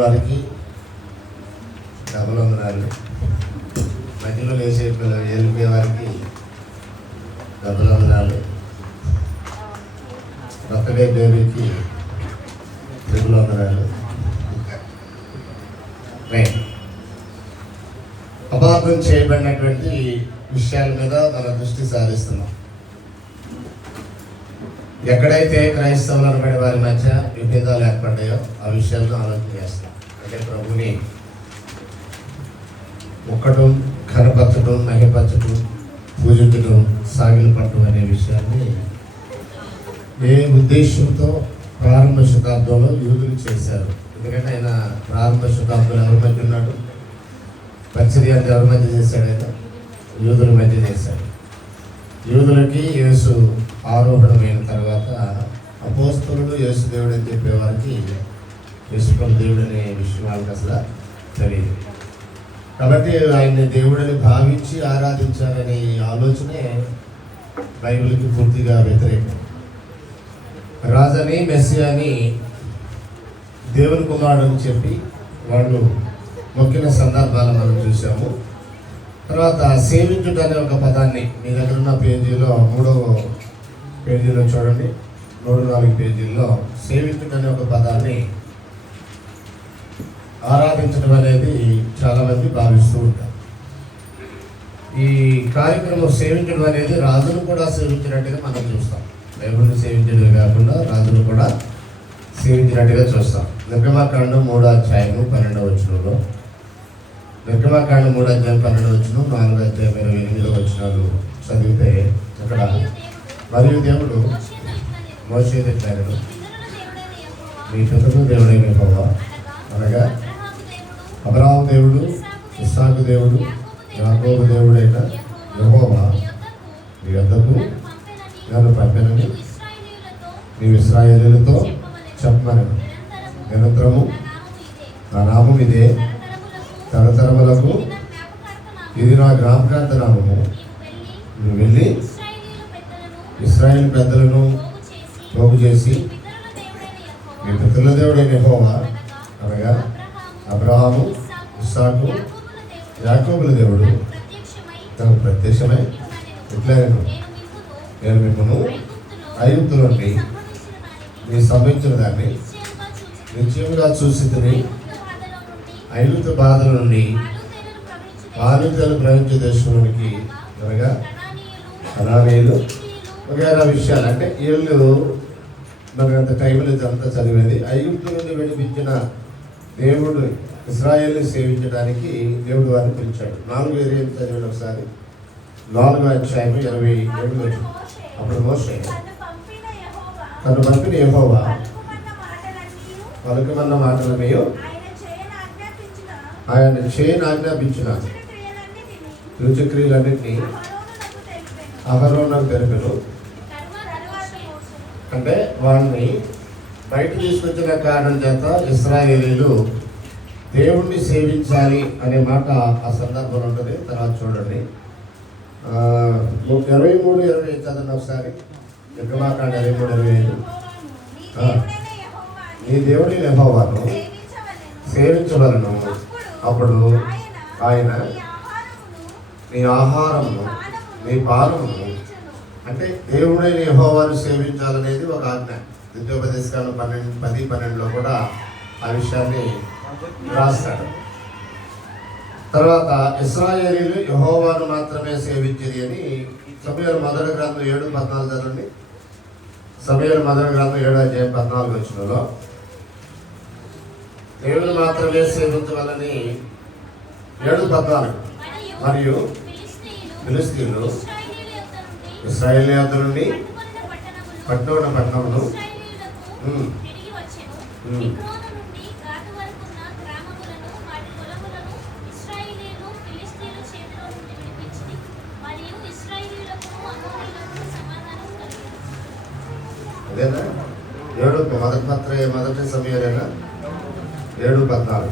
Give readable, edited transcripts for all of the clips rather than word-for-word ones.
వారికి డబుల్ వందనాలు. మధ్యలో వేసే వెళ్ళిపోయే వారికి డబుల్ వందనాలు. బర్త్డే బేబీకి ట్రిపుల్ వందనాలు. అపార్థం చేయబడినటువంటి విషయాల మీద మన దృష్టి సారిస్తున్నాం. ఎక్కడైతే క్రైస్తవులు అనబడే వారి మధ్య విభేదాలు ఏర్పడ్డాయో ఆ విషయాలను ఆలోచన చేస్తాం. అంటే ప్రభుని ఒక్కటం, కనపరచడం, మహిపరచడం, పూజించడం, సాగిలు పట్టడం అనే విషయాన్ని ఏ ఉద్దేశంతో ప్రారంభ శతాబ్దంలో యూదులు చేశారు. ఎందుకంటే ఆయన ప్రారంభ శతాబ్దంలో ఎవరి మధ్య ఉన్నాడు? పరిచర్యలు ఎవరి మధ్య చేశాడు? ఆయన యూదుల మధ్య చేశాడు. యూదులకి యేసు ఆరోహణమైన తర్వాత అపోస్తలుడు యేసు దేవుడు అని చెప్పేవారికి యేసుప్రభు దేవుడు అనే విషయం వాళ్ళకి అసలు తెలియదు. కాబట్టి ఆయన్ని దేవుడని భావించి ఆరాధించాలనే ఆలోచనే బైబిల్కి పూర్తిగా వ్యతిరేకం. రాజని మెస్సియాని దేవుని కుమారుడు అని చెప్పి వాళ్ళు మొక్కిన సందర్భాలు మనం చూసాము. తర్వాత సేవించుట అనే ఒక పదాన్ని మీ దగ్గర ఉన్న పేజీలో 3వ పేజీలో చూడండి, 3-4 పేజీల్లో సేవించుట అనే ఒక పదాన్ని ఆరాధించడం అనేది చాలామంది భావిస్తూ ఉంటారు. ఈ కార్యక్రమం సేవించడం అనేది రాజును కూడా సేవించినట్టుగా మనం చూస్తాం. దేవుడిని సేవించడమే కాకుండా రాజును కూడా సేవించినట్టుగా చూస్తాం. నిర్గమకాండం 3:12 వచనంలో, నిర్గమకాండం 3:12 4:28 చదివితే అక్కడ మరియు దేవుడు మోషేతో చెప్పాడు, మీ పితరుల దేవుడైన యెహోవా అనగా అబ్రహాము దేవుడు, ఇస్సాకు దేవుడు, యాకోబు దేవుడైన యెహోవా మీ వద్దకు నన్ను పంపినని నీవు ఇశ్రాయేలీయులతో చెప్పమని, నిరంతరము నా నామం ఇదే, తరతరములకు ఇది నా జ్ఞాపకార్థ నామము. నువ్వు వెళ్ళి ఇశ్రాయేలు పెద్దలను పోగు చేసి మీ పితరుల దేవుడైన యెహోవా అనగా అబ్రహాము, ఇస్సాకు, యాకోబుల దేవుడు తనకు ప్రత్యక్షమై ఇట్లా నేను మిమ్మల్ని ఐగుప్తు నుండి మీ సంభవించిన దాన్ని నిశ్చయముగా చూసి తిని ఐగుప్తు బాధల నుండి పాలితలు ప్రపంచ దేశంలోనికి అనగా కనానీయులు వగైరా విషయాలు. అంటే వీళ్ళు మనకు అంత టైంలో ఇదంతా చదివేది. ఐగుప్తు నుండి విడిపించిన దేవుడు ఇశ్రాయేలుని సేవించడానికి దేవుడు వారిని పిలిచాడు. 4 ఏరియాలు చదివాడు ఒకసారి. 4:27 అప్పుడు మోషే తను పంపిన యెహోవా పలుకమన్న మాటలమేయో ఆయన చేయని ఆజ్ఞాపించిన రుచక్రియలన్నింటినీ అహరోనుకు తెలిపెను. అంటే వాళ్ళని బయట తీసుకొచ్చిన కారణం చేత ఇశ్రాయేలీయులు దేవుణ్ణి సేవించాలి అనే మాట ఆ సందర్భంలో ఉంటుంది. తర్వాత చూడండి 23:20 చదవండి ఒకసారి. నిర్గమకాండం 23:25 నీ దేవుడి యెహోవాను సేవించవలను, అప్పుడు ఆయన నీ ఆహారమును నీ పానమును, అంటే దేవుడైన యెహోవాను సేవించాలనేది ఒక ఆజ్ఞ. ద్వితీయోపదేశకాండం 10:12 కూడా ఆ విషయాన్ని రాస్తాడు. తర్వాత ఇశ్రాయేలీయులు యెహోవాను మాత్రమే సేవించేది అని సమూయేలు మొదటి గ్రంథం 7:14 చదవండి. సమూయేలు మొదటి గ్రంథం 7:14 దేవుని మాత్రమే సేవించవాలని 7:14. మరియు ఫిలిష్తీయులు ఇశ్రాయేలు యొద్ద నుండి పట్టుకున్న పట్టణమును అదేనా 7 మొదటి సమయాలేనా 7:14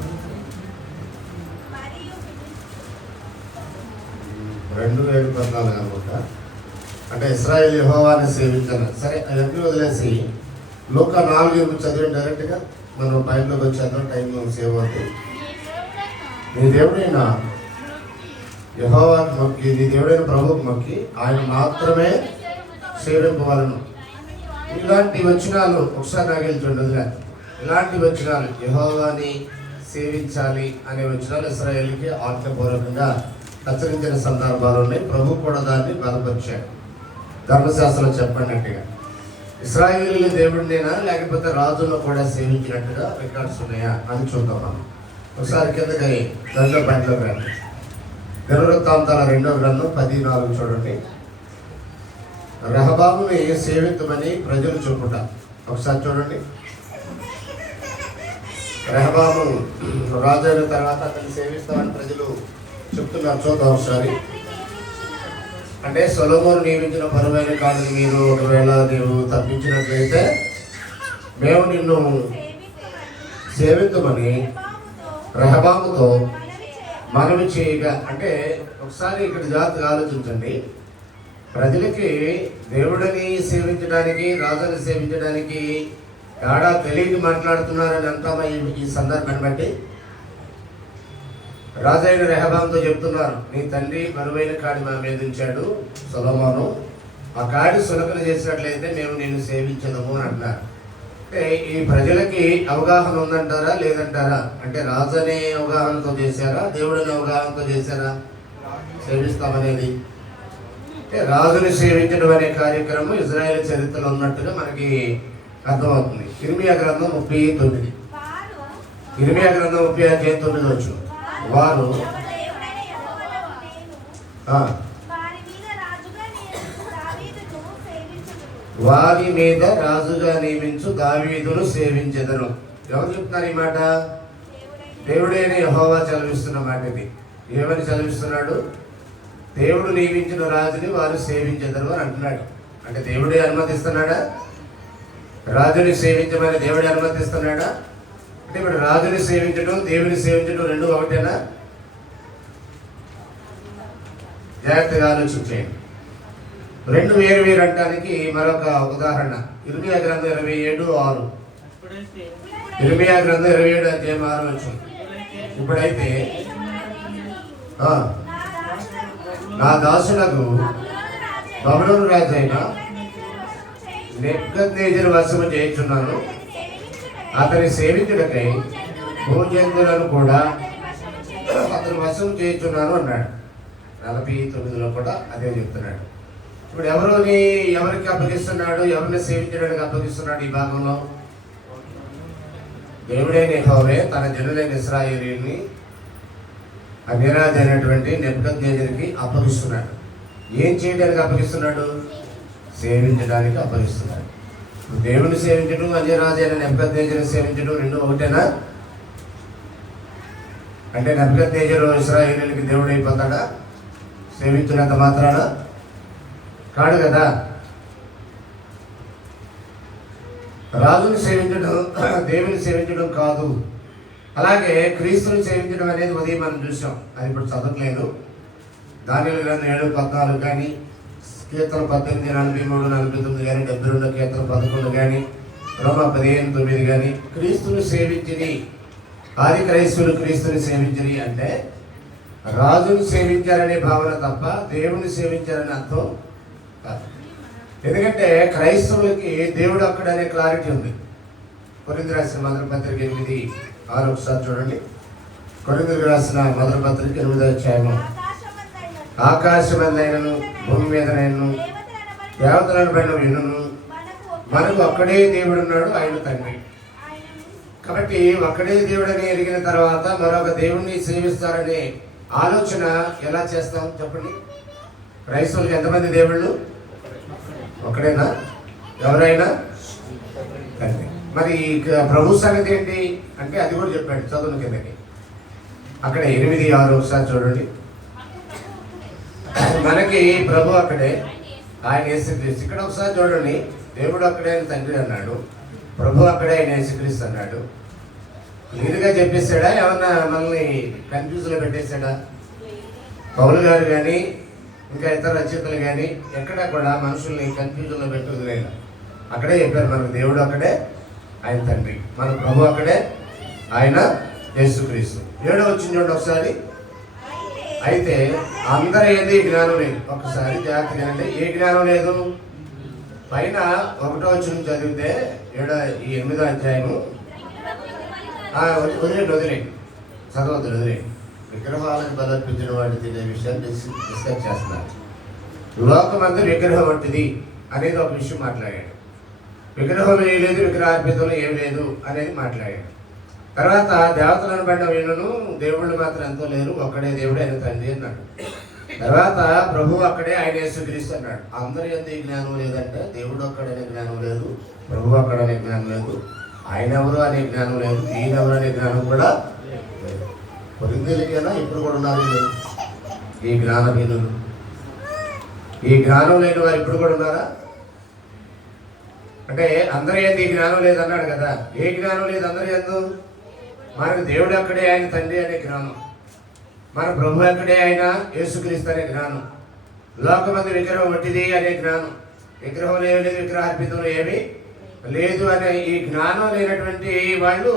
2:14 అనుకుంటా. అంటే ఇశ్రాయేలు యెహోవాని సేవించాలి. సరే అవన్నీ వదిలేసి లూకా 4 చదివండి డైరెక్ట్గా. మనం బయటలోకి వచ్చేద్దాం, టైం సేవ్ అవుతుంది. నీ దేవుడైనా యెహోవాకు మొక్కి, నీ దేవుడైన ప్రభువుకు మొక్కి ఆయన మాత్రమే సేవింపవలను. ఇలాంటి వచనాలు ఒకసారి నాగెళ్తుండదులే. ఇలాంటి వచనాలు యెహోవాని సేవించాలి అనే వచనాలు ఇశ్రాయేలుకి ఆజ్ఞాపూర్వకంగా హెచ్చరించిన సందర్భాలు ఉన్నాయి. ప్రభు కూడా దాన్ని బలపరిచాడు. ధర్మశాస్త్రంలో చెప్పినట్టుగా ఇశ్రాయేలు దేవుడినేనా లేకపోతే రాజులను కూడా సేవించినట్టుగా రికార్డ్స్ ఉన్నాయా అని చూద్దాం. మనం ఒకసారి కిందకి 2వ పాయింట్లోకి రండి. దినవృత్తాంతాల 2వ గ్రంథం 14 చూడండి. రెహబాముని సేవించమని ప్రజలు చెప్పుట. ఒకసారి చూడండి. రెహబాము రాజు అయిన తర్వాత అతన్ని సేవిస్తామని ప్రజలు చెప్తున్నారు. చూద్దాం ఒకసారి. అంటే సొలొమోను నియమించిన పరువైన కాదు మీరు ఒకవేళ నీవు తప్పించినట్లయితే మేము నిన్ను సేవించమని రెహబాముతో మనవి చేయగా. అంటే ఒకసారి ఇక్కడ జాగ్రత్తగా ఆలోచించండి. ప్రజలకి దేవుడిని సేవించడానికి రాజుని సేవించడానికి తేడా తెలియక మాట్లాడుతున్నారని అంటామా? ఈ సందర్భాన్ని బట్టి రాజైన రెహబాంతో చెప్తున్నారు, నీ తండ్రి బరువైన కాడి మా మీద ఉంచాడు సొలొమోను, ఆ కాడి సులకన చేసినట్లయితే మేము నిన్ను సేవించదము అని అంటున్నారు. అంటే ఈ ప్రజలకి అవగాహన ఉందంటారా లేదంటారా? అంటే రాజు అనే అవగాహనతో చేశారా, దేవుడనే అవగాహనతో చేశారా సేవిస్తామనేది? అంటే రాజుని సేవించడం అనే కార్యక్రమం ఇజ్రాయేల్ చరిత్రలో ఉన్నట్టుగా మనకి అర్థమవుతుంది. ఇర్మియా గ్రంథం 39, ఇర్మియా గ్రంథం 39 వచ్చు. వారు వారి మీద రాజుగా నియమించు దావీదును సేవించెదరు. ఎవరు చెప్తున్నారు ఈ మాట? దేవుడైన యెహోవా చదివిస్తున్న మాట ఇది. ఏమని చదివిస్తున్నాడు? దేవుడు నియమించిన రాజుని వారు సేవించెదరు అని అంటున్నాడు. అంటే దేవుడే అనుమతిస్తున్నాడా? రాజుని సేవించమని దేవుడే అనుమతిస్తున్నాడా? అంటే ఇప్పుడు రాజుని సేవించడం దేవుని సేవించడం రెండు ఒకటేనా? జాగ్రత్తగా ఆలోచించేయండి. రెండు వేరు వేరు అంటానికి మరొక ఉదాహరణ ఇర్మియా గ్రంథం 27:6. ఇర్మియా గ్రంథం 27:6 వచ్చింది. ఇప్పుడైతే నా దాసులకు బబులోను రాజైన నెబుకద్నెజరు వశము చేయించున్నాను, అతని సేవించుటకై భూజంతువులను కూడా అతని వశం చేయించున్నాను అన్నాడు. 49లో కూడా అదే చెప్తున్నాడు. ఇప్పుడు ఎవరికి అప్పగిస్తున్నాడు? ఎవరిని సేవించడానికి అప్పగిస్తున్నాడు? ఈ భాగంలో దేవుడైన యెహోవా తన జనులైన ఇశ్రాయేలుని అన్యరాజు అయినటువంటి నెబుకద్నెజరుకి అప్పగిస్తున్నాడు. ఏం చేయడానికి అప్పగిస్తున్నాడు? సేవించడానికి అప్పగిస్తున్నాడు. దేవుని సేవించడం, అన్యరాజు అయిన నెబుకద్నెజరుని సేవించడం రెండు ఒకటేనా? అంటే నెబుకద్నెజరు ఇశ్రాయేలుకి దేవుడు అయిపోతాడా సేవించినంత మాత్రాన? కాడు కదా. రాజుని సేవించడం దేవుని సేవించడం కాదు. అలాగే క్రీస్తుని సేవించడం అనేది ఉదయం మనం చూసాం. అది ఇప్పుడు చదవట్లేదు. దానియేలు గ్రంథం 7:14 కానీ, కీర్తన 18:43-49 కానీ, 72 కీర్తన 11 కానీ, రోమా 15:9 కానీ క్రీస్తుని సేవించిని, ఆది క్రైస్తవులు క్రీస్తుని సేవించిని అంటే రాజుని సేవించారనే భావన తప్ప దేవుని సేవించారని అర్థం కాదు. ఎందుకంటే క్రైస్తవులకి దేవుడు అక్కడనే క్లారిటీ ఉంది. కొరింథీయులకు రాసిన మొదటి పత్రిక 8:6 ఒకసారి చూడండి. కొరింథీయులకు రాసిన మొదటి పత్రిక 8వ అధ్యాయము, ఆకాశమందైనను భూమి మీదనైనను దేవతలను పైన వినును మనకు ఒక్కడే దేవుడు ఉన్నాడు, ఆయన తండ్రి. కాబట్టి ఒక్కడే దేవుడని ఎరిగిన తర్వాత మరొక దేవుణ్ణి సేవిస్తారనే ఆలోచన ఎలా చేస్తాం చెప్పండి? క్రైస్తవులకు ఎంతమంది దేవుళ్ళు? ఒకడేనా? ఎవరైనా తండ్రి. మరి ప్రభు సంగతి ఏంటి అంటే అది కూడా చెప్పాడు. చదువుల కిందకి అక్కడ 8:6 ఒకసారి చూడండి. మనకి ప్రభు అక్కడే, ఆయన యేసుక్రీస్తు. ఇక్కడ ఒకసారి చూడండి, దేవుడు అక్కడే ఆయన తండ్రి అన్నాడు, ప్రభు అక్కడే ఆయన యేసుక్రీస్తు అన్నాడు. క్లియర్గా చెప్పేశాడా? ఏమన్నా మనల్ని కన్ఫ్యూజ్లో పెట్టేశాడా? పౌలు గారు కానీ ఇంకా ఇతర రచయితలు కానీ ఎక్కడా కూడా మనుషుల్ని కన్ఫ్యూజన్లో పెట్టదు లేదు. అక్కడే చెప్పారు మనకు దేవుడు అక్కడే ఆయన తండ్రి, మన ప్రభు అక్కడే ఆయన యేసుక్రీస్తు. 7వ వచనం చూడండి ఒకసారి. అయితే అందరూ ఏది జ్ఞానం లేదు. ఒకసారి జాగ్రత్తగా వినండి. ఏ జ్ఞానం లేదు? పైన 1వ వచనం చదివితే 8వ అధ్యాయము వదిలేండి, చదవద్దు. విగ్రహాలను బలర్పించిన వాటి తినే విషయాన్ని డిస్కస్ చేస్తున్నారు. లోకమంతా విగ్రహం వంటిది అనేది ఒక విషయం మాట్లాడాడు. విగ్రహం ఏం లేదు, విగ్రహార్పితంలో ఏం లేదు అనేది మాట్లాడాడు. తర్వాత దేవతలను పడిన వీళ్ళను దేవుళ్ళు మాత్రం ఎంతో లేరు, ఒక్కడే దేవుడు ఆయన తండ్రి అన్నాడు. తర్వాత ప్రభు అక్కడే ఆయన యేసుక్రీస్తు అన్నాడు. అందరి ఎంత జ్ఞానం లేదంటే దేవుడు ఒక్కడనే జ్ఞానం లేదు, ప్రభు అక్కడనే జ్ఞానం లేదు, ఆయన ఎవరు అనే జ్ఞానం లేదు, ఈయనెవరు అనే జ్ఞానం కూడా లేదు. కొరింథీయులకైనా ఇప్పుడు కూడా ఉన్నారు ఈ జ్ఞానహీనులు. ఈ జ్ఞానం లేని వారు ఇప్పుడు కూడా ఉన్నారా? అంటే అందరూ ఏంది ఈ జ్ఞానం లేదన్నాడు కదా. ఏ జ్ఞానం లేదు అందరూ ఎందు? మనకు దేవుడు అక్కడే ఆయన తండ్రి అనే జ్ఞానం, మన ప్రభు అక్కడే ఆయన యేసుక్రీస్తు అనే జ్ఞానం, లోకమంది విగ్రహం వట్టిది అనే జ్ఞానం, విగ్రహం లేదు, విగ్రహార్పితంలో ఏమీ లేదు అనే ఈ జ్ఞానం లేనటువంటి వాళ్ళు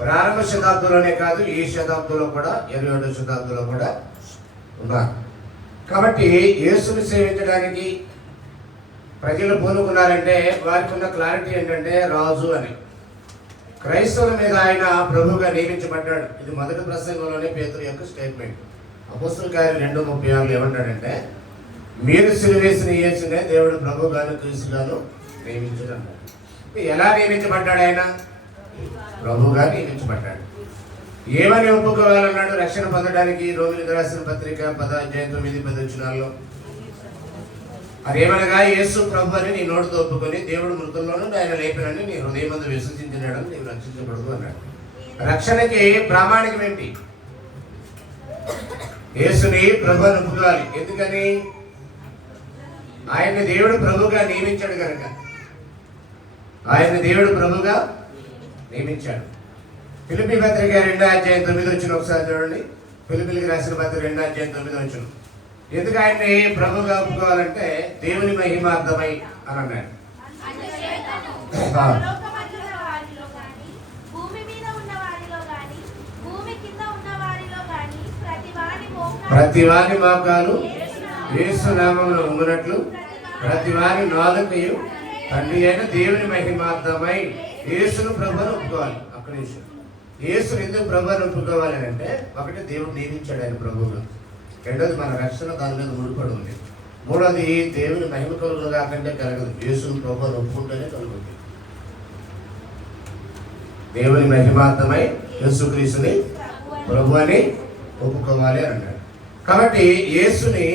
ప్రారంభ శతాబ్దంలోనే కాదు, ఈ శతాబ్దంలో కూడా 21వ శతాబ్దంలో కూడా ఉన్నారు. కాబట్టి యేసుని సేవించడానికి ప్రజలు పూనుకున్నారంటే వారికి ఉన్న క్లారిటీ ఏంటంటే రాజు అని. క్రైస్తవుల మీద ఆయన ప్రభువుగా నియమించబడ్డాడు. ఇది మొదటి ప్రసంగంలోనే పేతురు యొక్క స్టేట్మెంట్. అపోస్తలుల కార్యం 2:36 ఏమంటాడంటే, మీరు సిలువేసిన యేసునే దేవుడు ప్రభువుగాను క్రీస్తుగాను నియమించాడు. ఎలా నియమించబడ్డాడు ఆయన? ప్రభువుగా నియమించబడ్డాడు. ఏమని ఒప్పుకోవాలన్నాడు రక్షణ పొందడానికి? రోమిలకు రాసిన పత్రిక 10:9-10 అదేమనగా యేసు ప్రభు అని నీ నోటితో ఒప్పుకొని దేవుడు మృతుల్లోనూ ఆయన లేపినని నీ హృదయమందు విశ్వసించినాడని నీవు రక్షించబడదు అన్నాడు. రక్షణకి ప్రామాణికం ఏంటి? యేసుని ప్రభు అని ఒప్పుకోవాలి. ఎందుకని? ఆయన్ని దేవుడు ప్రభుగా నియమించాడు కనుక. ఆయన్ని దేవుడు ప్రభుగా నియమించాడు. ఫిలిప్పీ పత్రిక 2:9 ఒకసారి చూడండి. ఫిలిప్పీలకు రాసిన పత్రిక 2:9. ఎందుకు ఆయన్ని ప్రభుగా ఒప్పుకోవాలంటే దేవుని మహిమార్థమై అని అన్నాడు. ప్రతి వారి మోకాలు యేసు నామమున ఉంగునట్లు ప్రతి వారి నాలుకయు తండ్రి అయిన దేవుని మహిమార్థమై యేసును ప్రభుని ఒప్పుకోవాలి. అక్కడ యేసును ఎందుకు ప్రభుని ఒప్పుకోవాలి అంటే, ఒకటి దేవుడు నియమించాడు ఆయన ప్రభువుగా, రెండోది మన రక్షణ దాని మీద ముడిపడి ఉంది, మూడోది దేవుని మహిమ కలుగులు కాకుండా కలగదు, యేసును ప్రభుని ఒప్పుకుంటేనే కలుగుతుంది. దేవుని మహిమార్థమై యేసుక్రీస్తుని ప్రభు అని ఒప్పుకోవాలి అని అన్నాడు. కాబట్టి యేసుని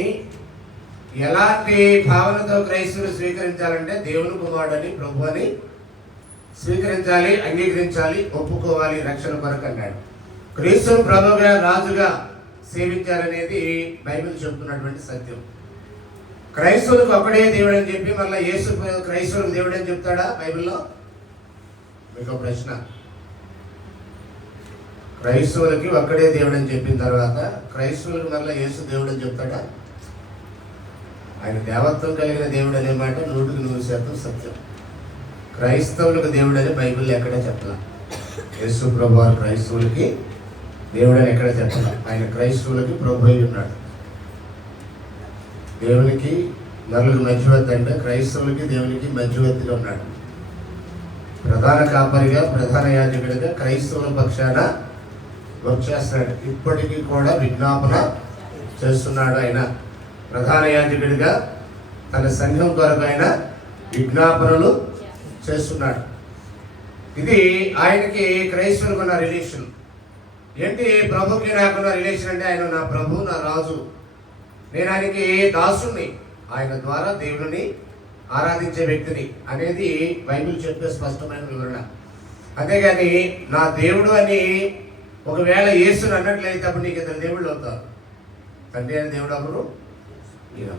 ఎలాంటి భావనతో క్రైస్తవులు స్వీకరించాలంటే దేవుని కుమారుడని ప్రభు అని స్వీకరించాలి, అంగీకరించాలి, ఒప్పుకోవాలి రక్షణ కొరకు అన్నాడు. క్రీస్తును ప్రభుగా రాజుగా సేవించాలనేది బైబిల్ చెప్తున్నటువంటి సత్యం. క్రైస్తవులకు ఒక్కడే దేవుడు అని చెప్పి మళ్ళీ యేసు క్రైస్తవులకు దేవుడు అని చెప్తాడా బైబిల్లో? మీకు ప్రశ్న. క్రైస్తవులకి ఒక్కడే దేవుడు అని చెప్పిన తర్వాత క్రైస్తవులకు మళ్ళీ యేసు దేవుడు అని చెప్తాడా? ఆయన దేవత్వం కలిగిన దేవుడు అనే మాట 100% సత్యం. క్రైస్తవులకు దేవుడు అని బైబిల్ ఎక్కడ చెప్పాల. యేసు ప్రభు క్రైస్తవులకి దేవుడు అని ఎక్కడ చెప్పాల. ఆయన క్రైస్తవులకి ప్రభు అయి ఉన్నాడు. దేవునికి నలుగురు మధ్యవర్తి అంటే క్రైస్తవులకి దేవునికి మధ్యవర్తిగా ఉన్నాడు. ప్రధాన కాపరిగా, ప్రధాన యాజకుడిగా క్రైస్తవుల పక్షాన వర్క్ చేస్తున్నాడు. ఇప్పటికీ కూడా విజ్ఞాపన చేస్తున్నాడు. ఆయన ప్రధాన యాజకుడిగా తన సంఘం కొరకు ఆయన విజ్ఞాపనలు చేస్తున్నాడు. ఇది ఆయనకి క్రైస్తవులకు ఉన్న రిలేషన్. ఏంటి ప్రభుకి నాకున్న రిలేషన్ అంటే, ఆయన నా ప్రభు, నా రాజు, నేను ఆయనకి దాసుని, ఆయన ద్వారా దేవుని ఆరాధించే వ్యక్తిని అనేది బైబిల్ చెప్పే స్పష్టమైన వివరణ. అంతేగాని నా దేవుడు అని ఒకవేళ యేసుని అన్నట్లయితే అప్పుడు నీకు ఇద్దరు దేవుళ్ళు అవుతారు. తండ్రి అని దేవుడు అప్పుడు ఈయన.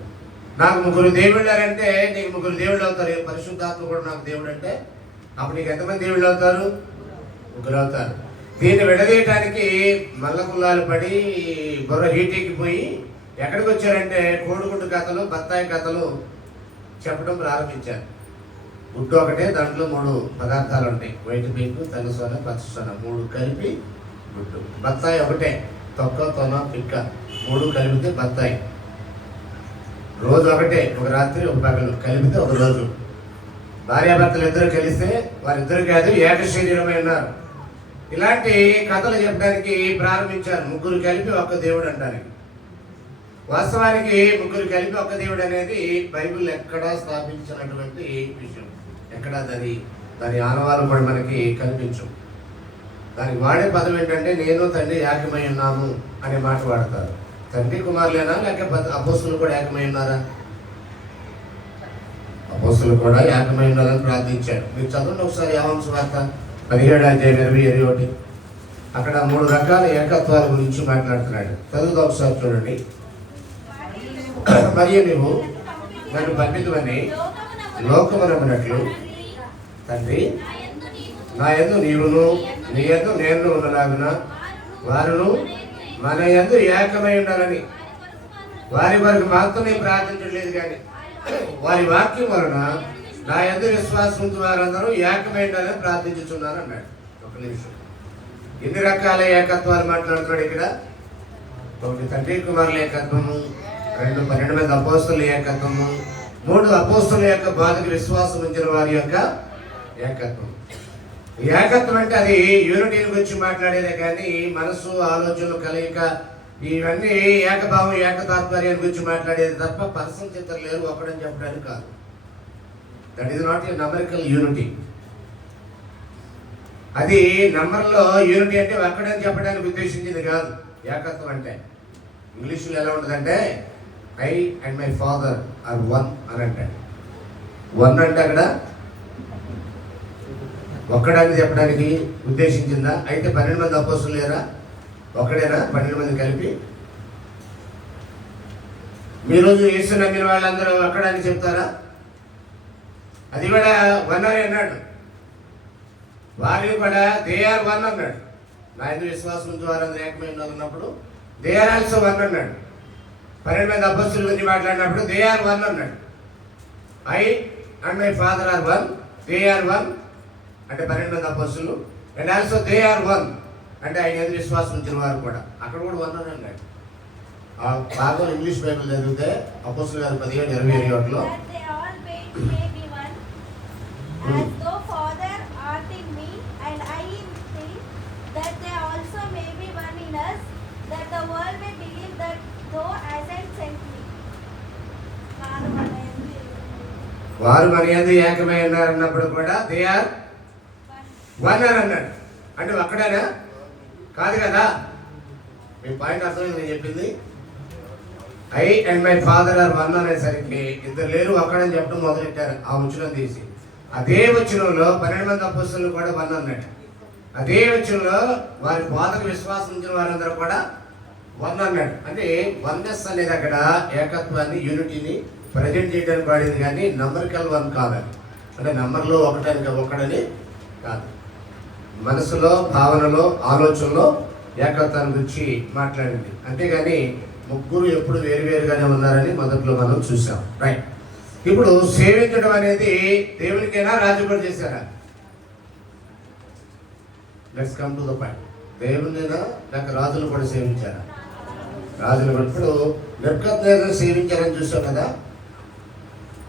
నాకు ముగ్గురు దేవుళ్ళు అంటే నీకు ముగ్గురు దేవుళ్ళు అవుతారు. పరిశుద్ధాత్మ కూడా నాకు దేవుడు అంటే అప్పుడు నీకు ఎంతమంది దేవుళ్ళు అవుతారు? ముగ్గురు అవుతారు. దీన్ని విడదీయటానికి మల్లకుల్లాలు పడి బుర్ర హీటెక్కిపోయి ఎక్కడికి వచ్చారంటే కోడిగుడ్డు కథలు, బత్తాయి కథలు చెప్పడం ప్రారంభించారు. గుడ్డు ఒకటే, దాంట్లో 3 పదార్థాలు ఉంటాయి. వైట్ పింక్, తెల్ల సోన, పచ్చ సోన, 3 కలిపి గుడ్డు. బత్తాయి ఒకటే, తొక్క, తొన, పిక్క 3 కలిపితే బత్తాయి. రోజు ఒకటే, ఒక రాత్రి ఒక పగలు కలిపితే ఒక రోజు. భార్యాభర్తలు ఇద్దరు కలిస్తే వారిద్దరు కాదు, ఏక శరీరమై ఉన్నారు. ఇలాంటి కథలు చెప్పడానికి ప్రారంభించారు. 3 కలిపి ఒక్క దేవుడు అంటానికి. వాస్తవానికి 3 కలిపి ఒక్క దేవుడు అనేది బైబిల్ ఎక్కడా స్థాపించినటువంటి విషయం. ఎక్కడా దాని ఆనవాలు కూడా మనకి కనిపించవు. దానికి వాడే పదం ఏంటంటే, నేను తండ్రి ఏకమై ఉన్నాము అనే మాట వాడతారు. తండ్రి కుమారులేనా, లేకపోతే అపోస్తులు కూడా ఏకమై ఉన్నారా? అపోస్తులు కూడా ఏకమై ఉన్నారని ప్రార్థించారు. మీరు చదవండి ఒకసారి యోహాను సువార్త 17:20-21. అక్కడ 3 రకాల ఏకత్వాల గురించి మాట్లాడుతున్నాడు. చదువుతా ఒకసారి చూడండి. మరియు నువ్వు నన్ను పంపితువని లోకమునమునట్లు తండ్రి నా యందు నీవును, నీ యందు నేను ఉన్నలాగున వారును మన యందు ఏకమై ఉండాలని వారి వరకు మాత్రమే ప్రార్థించలేదు, కానీ వారి వాక్యం వలన నా యందు విశ్వాసం వారందరూ ఏకమై ఉండాలని ప్రార్థించుచున్నారు అన్నాడు. ఒక నిమిషం. ఎన్ని రకాల ఏకత్వాలు మాట్లాడుతున్నాడు ఇక్కడ? ఒకటి తండ్రి కుమారుల ఏకత్వము, 2 12 మంది అపోస్తుల ఏకత్వము, 3 అపోస్తుల యొక్క బాధకు విశ్వాసం ఉంచిన వారి యొక్క ఏకత్వం. ఏకత్వం అంటే అది యూనిటీని గురించి మాట్లాడేదే, కానీ మనసు, ఆలోచనలు, కలయిక ఇవన్నీ ఏకభావం, ఏకతాత్పర్యాల గురించి మాట్లాడేది తప్ప పర్సన్ చిత్రం లేరు ఒకడని చెప్పడానికి కాదు. That is not a numerical unity. అది నంబర్లో యూనిటీ అంటే ఒక్కడని చెప్పడానికి ఉద్దేశించింది కాదు. ఏకత్వం అంటే ఇంగ్లీష్లో ఎలా ఉంటుందంటే, I and my father are one అని అంటాడు. 1 అంటే అక్కడ ఒక్కడని చెప్పడానికి ఉద్దేశించిందా? అయితే 12 మంది అపోస్తులు లేరా? ఒక్కడేనా 12 మంది కలిపి? మీరోజు యేసు నమ్మిన వాళ్ళందరూ ఒక్కడని చెప్తారా? అది కూడా 1 అని అన్నాడు. వారిని కూడా దే ఆర్ 1 అన్నాడు. నా యందు విశ్వాసం ఉంచి వారందరూ ఏకమై ఉన్నారన్నప్పుడు దే ఆర్ ఆల్సో 1 అన్నాడు. 12 మంది అపోస్తుల గురించి మాట్లాడినప్పుడు దే ఆర్ 1 అన్నాడు. I and my father are 1, they are 1 అంటే 12 మంది అపోస్తులు, అండ్ ఆల్సో దే ఆర్ 1 అంటే ఆయన యందు విశ్వాసం ఉంచిన వారు కూడా. అక్కడ కూడా 1 అని అన్నాడు. ఆ భాగం ఇంగ్లీష్ బైబిల్ చదివితే అపోస్తుల గారు 17:21లో వారు మన యందు ఏకమై ఉన్నారన్నప్పుడు కూడా దే ఆర్ 1 అని అన్నాడు. అంటే ఒక్కడేనా? కాదు కదా. మీ పాయింట్ అర్థమైంది నేను చెప్పింది. I and my father are 1 అనేసరికి ఇద్దరు లేరు ఒక్కడని చెప్పడం మొదలెట్టారు ఆ వచనం తీసి. అదే వచనంలో 12 మంది అపోస్తులు కూడా 1 అన్నాడు. అదే వచనంలో వారి బోధకు విశ్వాసం ఉంచిన వారందరూ కూడా 1 అన్నాడు. అంటే వన్నెస్ అనేది అక్కడ ఏకత్వాన్ని, యూనిటీని ప్రజెంట్ చేయడానికి వాడింది, కానీ నంబరికల్ 1 కాదని. అంటే నంబర్లో ఒకడని కాదు. మనసులో, భావనలో, ఆలోచనలో ఏకత్వాన్ని గురించి మాట్లాడింది. అంతేగాని 3 ఎప్పుడు వేరువేరుగానే ఉన్నారని మొదట్లో మనం చూసాం. రైట్. ఇప్పుడు సేవించడం అనేది దేవునికైనా, రాజు కూడా చేశారా? Let's come to the point. దేవునినా లేక రాజులు కూడా సేవించారా? రాజులు కూడా. ఇప్పుడు నెబుకద్నెజరు సేవించారని చూసాం కదా.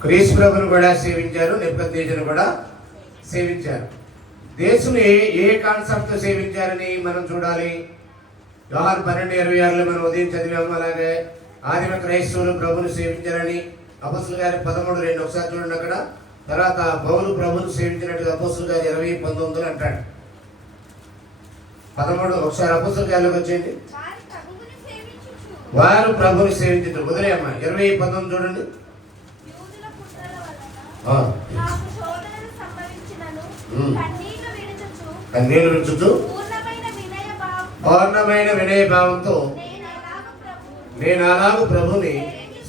క్రీస్తు ప్రభువును కూడా సేవించారు, నెబుకద్నెజరును కూడా సేవించారు. దేశుని ఏ కాన్సెప్ట్తో సేవించారని మనం చూడాలి. యోహాను 12:26లో మనం ఉదయం చదివాము. అలాగే ఆదిమ క్రైస్తవులు ప్రభువును సేవించారని అపోస్తుల గారి 13:2 ఒకసారి చూడండి అక్కడ. తర్వాత పౌలు ప్రభువును సేవించినట్టుగా అపోస్తుల గారి 20:19 అంటాడు. 13 ఒకసారి అపోస్తుల గారిలోకి వచ్చేయండి. వారు ప్రభువుని సేవించారు. వదిలేయమ్మా 20:19 చూడండి. కన్నీళ్లు విడుచుచు పూర్ణమైన వినయ భావంతో నేను అలాగూ ప్రభుని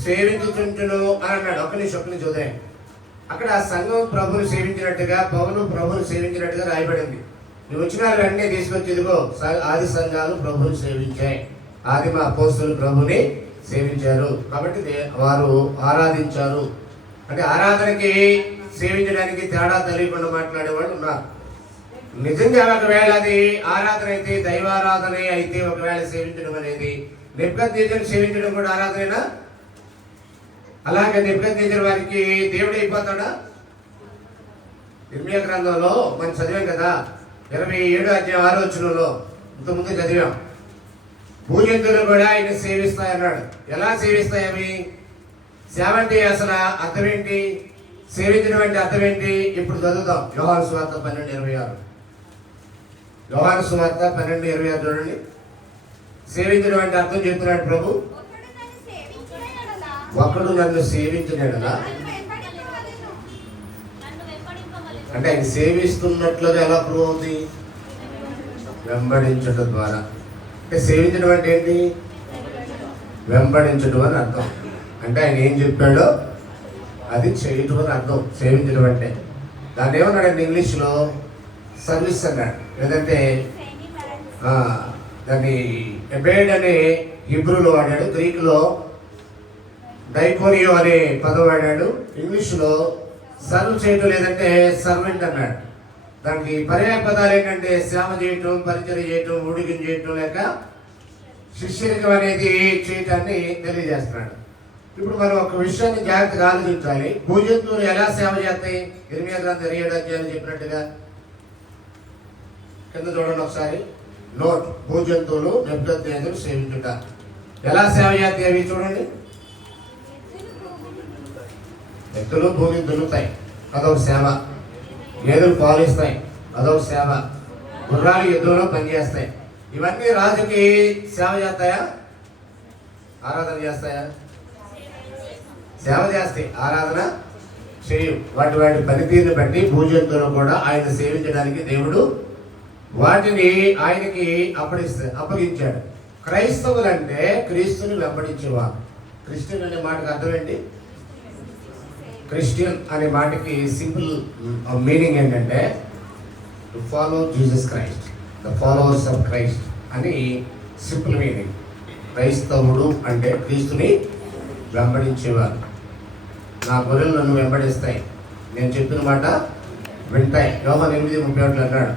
సేవించుచుంటును అని అన్నాడు. ఒక నిమిషం చూద్దాం. అక్కడ సంఘం ప్రభుని సేవించినట్టుగా, పౌలు ప్రభుని సేవించినట్టుగా రాయబడింది. నువ్వు వచ్చినాలన్నీ తీసుకొచ్చేదిగో ఆది సంఘాలు ప్రభుని సేవించాయి. ఆదిమ అపోస్తులు ప్రభుని సేవించారు. కాబట్టి వారు ఆరాధించారు. అంటే ఆరాధనకి సేవించడానికి తేడా తెలియకుండా మాట్లాడేవాళ్ళు ఉన్నారు. నిజంగా ఒకవేళ అది ఆరాధన అయితే, దైవారాధన అయితే ఒకవేళ సేవించడం అనేది, నెబుకద్నెజరుని సేవించడం కూడా ఆరాధనేనా? అలాగే నెబుకద్నెజరు వారికి దేవుడు అయిపోతాడా? ఇర్మియా గ్రంథంలో మనం చదివాం కదా, 27:6 ఇంతకుముందు చదివాం. భూజంతువులు కూడా ఆయన సేవిస్తాయన్నాడు. ఎలా సేవిస్తాయి అవి? సేవ అంటే అసలు అర్థం ఏంటి? సేవించడం అంటే అర్థం ఏంటి? ఇప్పుడు చదువుతాం. యోహాను సువార్త 12:26. యోహాను సువార్త 12:26 చూడండి. సేవించడం అంటే అర్థం చెప్తున్నాడు ప్రభు. ఒకడు నన్ను సేవించినడలా, అంటే ఆయన సేవిస్తున్నట్లుగా ఎలా ప్రూవ్ అవుతుంది? వెంబడించడం ద్వారా. అంటే సేవించడం అంటే ఏంటి? వెంబడించడం అని అర్థం. అంటే ఆయన ఏం చెప్పాడో అది చేయటం అని అర్థం సేవించడం అంటే. దాన్ని ఏమన్నాడండి ఇంగ్లీష్లో? సర్వీస్ అన్నాడు. లేదంటే దాన్ని ఎబేడ్ అనే హిబ్రూలో వాడాడు, గ్రీకులో డైకోనియో అనే పదం వాడాడు, ఇంగ్లీష్లో సర్వ్ చేయటం లేదంటే సర్వెంట్ అన్నాడు. దానికి పర్యాయ పదాలు ఏంటంటే సేవ చేయటం, పరిచయం చేయటం, ఊడికం చేయటం, లేక శిష్యరికం అనేది చేయటాన్ని తెలియజేస్తున్నాడు. ఇప్పుడు మనం ఒక విషయాన్ని జాగ్రత్తగా ఆలోచించాలి. భూజంతువులు ఎలా సేవ చేస్తాయి? ఇర్మియా గ్రంథం 27 చెప్పినట్టుగా కింద చూడండి ఒకసారి. నోట్, భూజంతువులు నెబుకద్నెజరు సేవించుట. ఎలా సేవ చేస్తాయి అవి చూడండి. ఎద్దులు భూమి దున్నుతాయి, అదొక సేవ. గేదెలు పాలిస్తాయి, అదొక సేవ. గుర్రాలు ఎద్దులలో పనిచేస్తాయి. ఇవన్నీ రాజుకి సేవ చేస్తాయా? ఆరాధన చేస్తాయా? సేవ చేస్తాయి, ఆరాధన చేయు. వాటి పనితీరుని బట్టి భూజంతువులు కూడా ఆయన సేవించడానికి దేవుడు వాటిని ఆయనకి అప్పగించాడు. క్రైస్తవులు అంటే క్రీస్తుని వెంబడించేవారు. క్రిస్టియన్ అనే మాటకు అర్థం ఏంటి? క్రిస్టియన్ అనే మాటకి సింపుల్ మీనింగ్ ఏంటంటే to follow Jesus Christ, the followers of Christ అని సింపుల్ మీనింగ్. క్రైస్తవుడు అంటే క్రీస్తుని వెంబడించేవారు. నా గొర్రెలు నన్ను వెంబడిస్తాయి, నేను చెప్పిన మాట వింటాయి. యోహాను 8:31 అన్నాడు,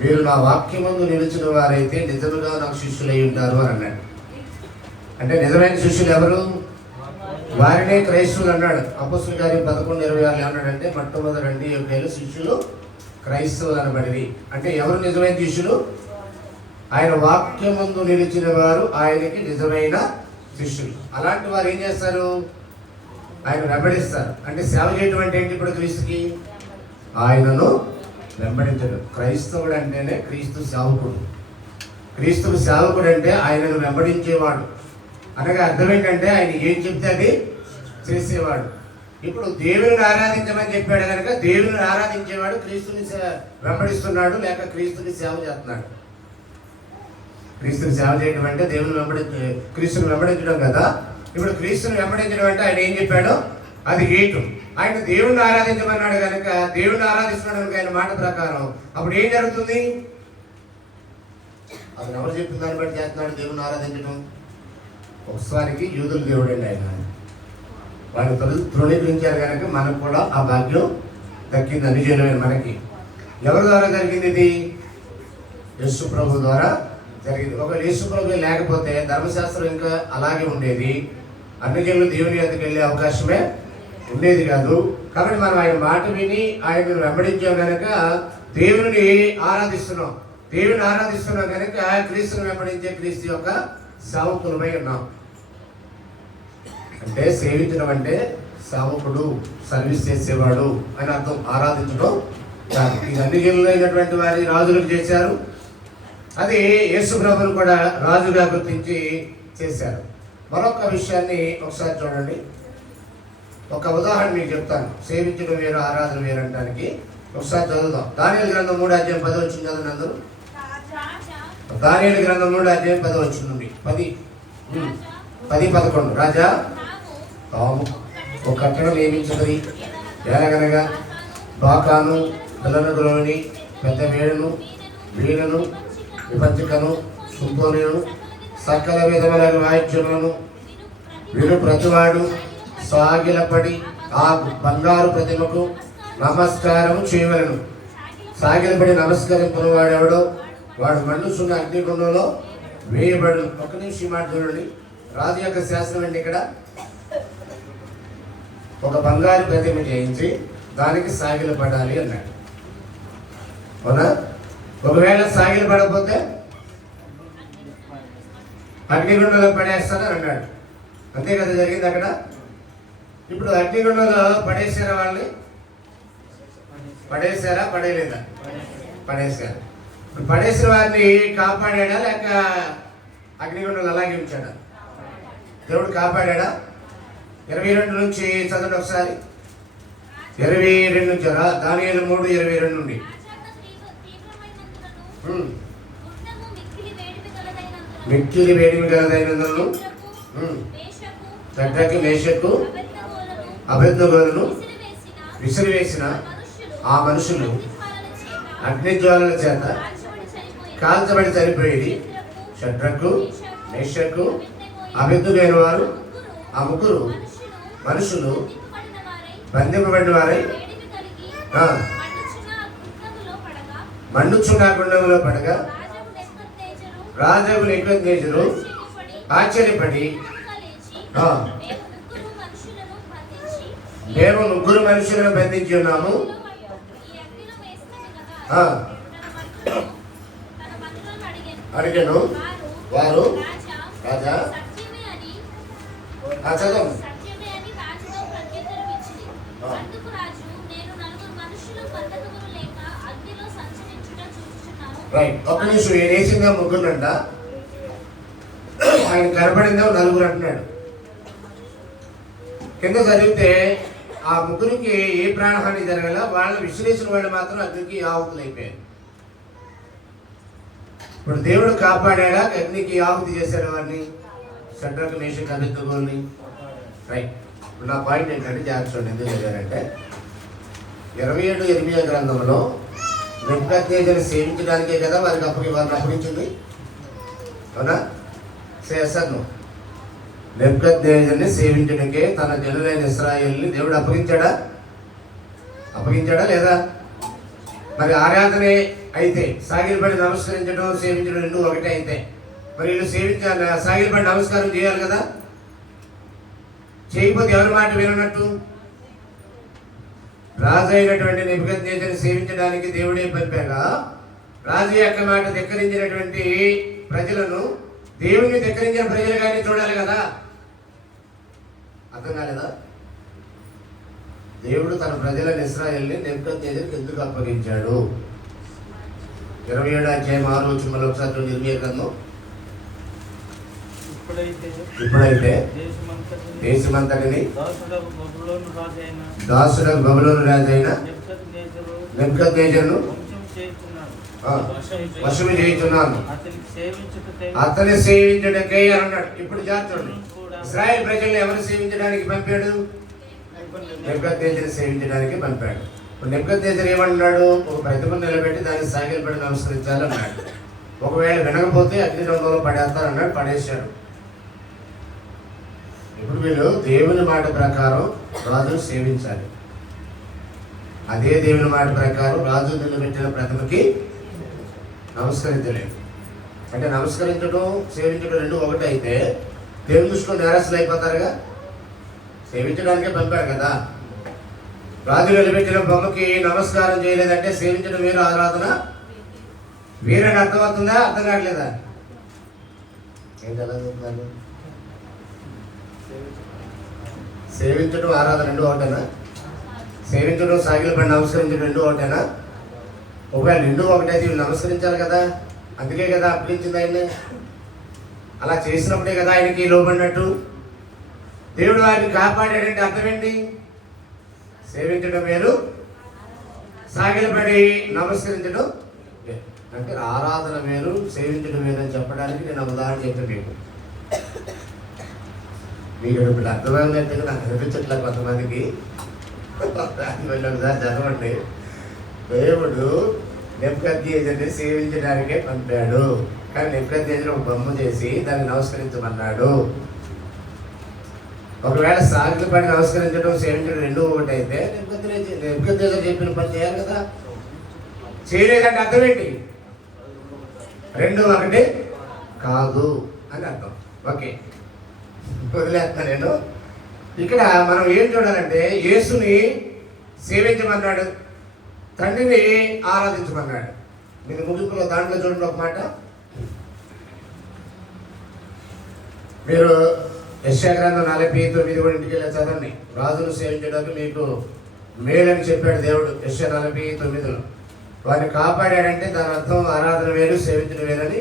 మీరు నా వాక్యమందు నిలిచిన వారైతే నిజముగా నాకు శిష్యులై ఉంటారు అని అన్నాడు. అంటే నిజమైన శిష్యులు ఎవరు? వారినే క్రైస్తవులు అన్నాడు. అపోస్తలుల కార్యం 11:26 ఏమన్నాడంటే, మొట్టమొదటి యోగ్యులు శిష్యులు క్రైస్తవులు అనబడివి. అంటే ఎవరు నిజమైన శిష్యులు? ఆయన వాక్యమందు నిలిచిన వారు ఆయనకి నిజమైన శిష్యులు. అలాంటి వారు ఏం చేస్తారు? ఆయన వెంబడిస్తారు. అంటే సేవ చేయటం అంటే ఏంటి? ఇప్పుడు క్రీస్తుకి ఆయనను వెంబడించడం. క్రైస్తవుడు అంటేనే క్రీస్తు సేవకుడు. క్రీస్తుకు సేవకుడు అంటే ఆయనను వెంబడించేవాడు. అనగా అర్థం ఏంటంటే ఆయన ఏం చెప్తే అది చేసేవాడు. ఇప్పుడు దేవుని ఆరాధించమని చెప్పాడు కనుక దేవుని ఆరాధించేవాడు క్రీస్తుని వెంబడిస్తున్నాడు, లేక క్రీస్తుని సేవ చేస్తున్నాడు. క్రీస్తుని సేవ చేయడం అంటే దేవుని క్రీస్తుని వెంబడించడం కదా. ఇప్పుడు క్రీస్తుని వెంబడించడం అంటే ఆయన ఏం చెప్పాడో అది చేయటం. ఆయన దేవుణ్ణి ఆరాధించమన్నాడు కనుక దేవుణ్ణి ఆరాధిస్తున్నాడు కనుక ఆయన మాట ప్రకారం అప్పుడు ఏం జరుగుతుంది? అతను ఎవరు చెప్పిన దాన్ని బట్టి చేస్తున్నాడు దేవుణ్ణి ఆరాధించడం. ఒకసారికి యూదుల దేవుడు అండి ఆయన. వాళ్ళు తృణీకరించారు కనుక మనకు కూడా ఆ భాగ్యం దక్కింది. అనుజీవనమైన మనకి ఎవరి ద్వారా జరిగింది? ఇది యేసు ప్రభు ద్వారా జరిగింది. ఒకవేళ యేసు ప్రభు లేకపోతే ధర్మశాస్త్రం ఇంకా అలాగే ఉండేది. అన్ని జనులు దేవుని వద్దకు వెళ్ళే అవకాశమే ఉండేది కాదు. కాబట్టి మనం ఆయన మాట విని ఆయనను వెంబడించాం కనుక దేవుని ఆరాధిస్తున్నాం. దేవుని ఆరాధిస్తున్నాం కనుక క్రీస్తుని వెంబడించే క్రీస్తు యొక్క సేవకులమై ఉన్నాం. అంటే సేవించడం అంటే సేవకుడు, సర్వీస్ చేసేవాడు అని అర్థం. ఆరాధించడం కాదు. ఇది అన్ని జనులు అయినటువంటి వారి రాజులకు చేశారు. అది యేసు ప్రభువును కూడా రాజుగా గుర్తించి చేశారు. మరొక విషయాన్ని ఒకసారి చూడండి. ఒక ఉదాహరణ మీకు చెప్తాను. సేవించడం వేరు, ఆరాధన వేరు అనడానికి ఒకసారి చదువుదాం. దానియేలు గ్రంథం 3:10 వచ్చింది కదండి అందరూ. దానియేలు గ్రంథం 3:10 నుండి 10-11. రాజా తాము ఒక కట్టడం నియమించినది ఎలాగనగా బాకాను, పిల్లనగులోని పెద్ద వేడును, వీణను, విపంచికను, సుంపోనిను, సకల విధములైన వాయిద్యములను విను ప్రతివాడు సాగిలపడి ఆ బంగారు ప్రతిమకు నమస్కారం చేయవలను. సాగిలపడి నమస్కరింపును వాడెవడో వాడు మండుచున్న అగ్నిగుండంలో వేయబడు. ఒక నిమిషం మాట చూడండి. రాజు యొక్క శాస్త్రం అండి. ఇక్కడ ఒక బంగారు ప్రతిమ చేయించి దానికి సాగిలు పడాలి అన్నాడు. అవునా? ఒకవేళ సాగిలు పడకపోతే అగ్నిగుండంలో పడేస్తానని అన్నాడు. అంతే కదా జరిగింది అక్కడ. ఇప్పుడు అగ్నిగుండంలో పడేసారా వాళ్ళని? పడేసారా? పడేయలేదా? పడేశారు. ఇప్పుడు పడేసిన వారిని కాపాడా లేక అగ్నిగుండంలో అలాగే ఉంచాడా? దేవుడు కాపాడా? 22 నుంచి చదవండి ఒకసారి. 22 నుంచి దానియేలు 3:22 నుండి. మిక్కిలి వేడిమి గలదైనందును షద్రకు మేషకు అబేద్నెగోలను విసిరివేసిన ఆ మనుషులు అగ్నిజ్వాలల చేత కాల్చబడి చనిపోయేది. షద్రకు మేషకు అబేద్నెగో వారు ఆ ముగ్గురు మనుషులు బంధింపబడిన వారై మండుచున్న గుండంలో పడగా రాజు నెబుకద్నెజరు ఆశ్చర్యపడి మేము ముగ్గురు మనుషులను బంధించి ఉన్నాము. అడిగాను. వారు రాజా చదవం. రైట్. ఒక్క నిమిషం. ఈయన వేసిందా ముగ్గురునంట, ఆయన కనపడిందో నలుగురు అంటున్నాడు. కింద చదివితే ఆ ముగ్గురికి ఏ ప్రాణహాని జరగల. వాళ్ళని విశ్లేషణ వాళ్ళు మాత్రం అగ్నికి ఆహుతులు అయిపోయారు. ఇప్పుడు దేవుడు కాపాడా? అగ్నికి ఆహుతి చేశాడు వారిని, షడ్రకు మేషకు అబేద్నెగోని. రైట్. ఇప్పుడు నా పాయింట్ ఏంటంటే జాగ్రత్త ఎందుకు చదివారంటే 27 గ్రంథంలో నెబుకద్నెజరు సేవించడానికే కదా వారిని అప్పగించింది. అవునా? చేశాను. నెబుకద్నెజరుని సేవించడానికే తన జనులైన ఇశ్రాయేలుని దేవుడు అప్పగించాడా లేదా? మరి ఆరాధనే అయితే సాగిలపడి నమస్కరించడం సేవించడం రెండు ఒకటే అయితే మరి వీళ్ళు సాగిలపడి నమస్కారం చేయాలి కదా. చేయకపోతే ఎవరి మాట వినట్టు? రాజు అయినటువంటి నెబుకద్నెజరుని సేవించడానికి దేవుడే పంపాగా రాజు యొక్క మాట ధిక్కరించినటువంటి ప్రజలను దేవుని ధిక్కరించిన ప్రజలుగానే చూడాలి కదా. అర్థం కాలేదా? దేవుడు తన ప్రజలను ఇశ్రాయేలుని నెబుకద్నెజరుకి ఎందుకు అప్పగించాడు? 27 అధ్యాయం 6 వచనంలో ఒకసారి ఇర్మియా గ్రంథం. ఇప్పుడైతే దేశమంతటిని దాసుడకు బబులోను రాజైన నెబుకద్నెజరును వశము చేయుచున్నాను, అతని సేవించుటకై అన్నాడు. ఇప్పుడు జాగ్రత్త. ఇశ్రాయేలు ప్రజలను ఎవరు సేవించడానికి పంపాడు? నెబుకద్నెజరు సేవించడానికి పంపాడు. ఇప్పుడు నెబుకద్నెజరు ఏమన్నాడు? ఒక ప్రతిమను నిలబెట్టి దాన్ని సాగిలపడి నమస్కరించాలన్నాడు. ఒకవేళ వినకపోతే అగ్నిగుండంలో పడేస్తారన్నాడు. పడేశాడు. ఇప్పుడు వీళ్ళు దేవుని మాట ప్రకారం రాజును సేవించాలి. అదే దేవుని మాట ప్రకారం రాజు నిలబెట్టిన ప్రతిమకి నమస్కరించలేదు. అంటే నమస్కరించడం సేవించడం రెండు ఒకటి అయితే దేవుని దృష్టిలో నేరస్తులు అయిపోతారుగా. సేవించడానికే పంపాడు కదా. రాజు నిలబెట్టిన బొమ్మకి నమస్కారం చేయలేదంటే సేవించడం వేరు, ఆరాధన వేరని అర్థమవుతుందా? అర్థం కావట్లేదా? ఏంటి ఎలా చెప్తున్నాను? సేవించడం ఆరాధన రెండు ఒకటేనా? సేవించడం సాగిలపడి నమస్కరించడం రెండు ఒకటేనా? ఒకవేళ రెండు ఒకటైతే వీళ్ళు నమస్కరించాలి కదా. అందుకే కదా అప్పగించింది ఆయన్ని. అలా చేసినప్పుడే కదా ఆయనకి లోబడినట్టు. దేవుడు వారిని కాపాడాడంటే అర్థం ఏంటి? సేవించడం వేరు, సాగిలపడి నమస్కరించడం అంటే ఆరాధన వేరు, సేవించడం వేరు అని చెప్పడానికి నేను ఉదాహరణ చెప్పాను మీకు ఇప్పుడు అర్థమైనట్టు నాకు అనిపించట్లే కొంతమందికి. ఒకసారి చదవండి. దేవుడు నెబుకద్నెజరుని సేవించడానికే పంపాడు, కానీ నెబుకద్నెజరు ఒక బొమ్మ చేసి దాన్ని నమస్కరించమన్నాడు. ఒకవేళ సాగిల పడి నమస్కరించడం సేవించడం రెండూ ఒకటి అయితే నెబుకద్నెజరు చెప్పిన పని చేయాలి కదా. చేయలేదంటే అర్థం ఏంటి? రెండు ఒకటి కాదు అని అర్థం. ఓకే, వదిలేస్తాను నేను. ఇక్కడ మనం ఏం చూడాలంటే యేసుని సేవించమన్నాడు, తండ్రిని ఆరాధించమన్నాడు. మీరు ముగింపులో దాంట్లో చూడండి ఒక మాట. మీరు యెషయా గ్రంథం 49 కూడా ఇంటికి వెళ్ళి చదవండి. రాజును సేవించడానికి మీకు మేలని చెప్పాడు దేవుడు యెషయా 49లో. వారిని కాపాడాడంటే దాని అర్థం ఆరాధన వేరు, సేవించడం వేరని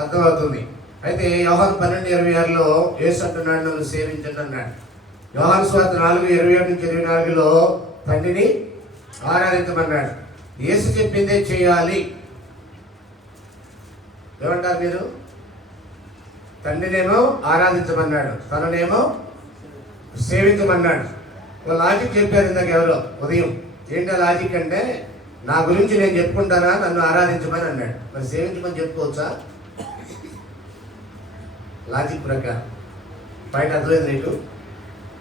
అర్థమవుతుంది. అయితే యోహాను 12:26లో యేసు అంటున్నాడు నన్ను సేవించండి అన్నాడు. యోహాను సువార్త 4:27-24లో తండ్రిని ఆరాధించమన్నాడు. యేసు చెప్పిందే చేయాలి. ఏమంటారు మీరు? తండ్రినేమో ఆరాధించమన్నాడు, తననేమో సేవించమన్నాడు. ఒక లాజిక్ చెప్పారు ఇందాక ఎవరో ఉదయం. ఏంటో లాజిక్ అంటే, నా గురించి నేను చెప్పుకుంటానా, నన్ను ఆరాధించమని అన్నాడు. మరి సేవించమని చెప్పుకోవచ్చా? లాజిక్ ప్రకారం బయట అర్థమైంది నీకు?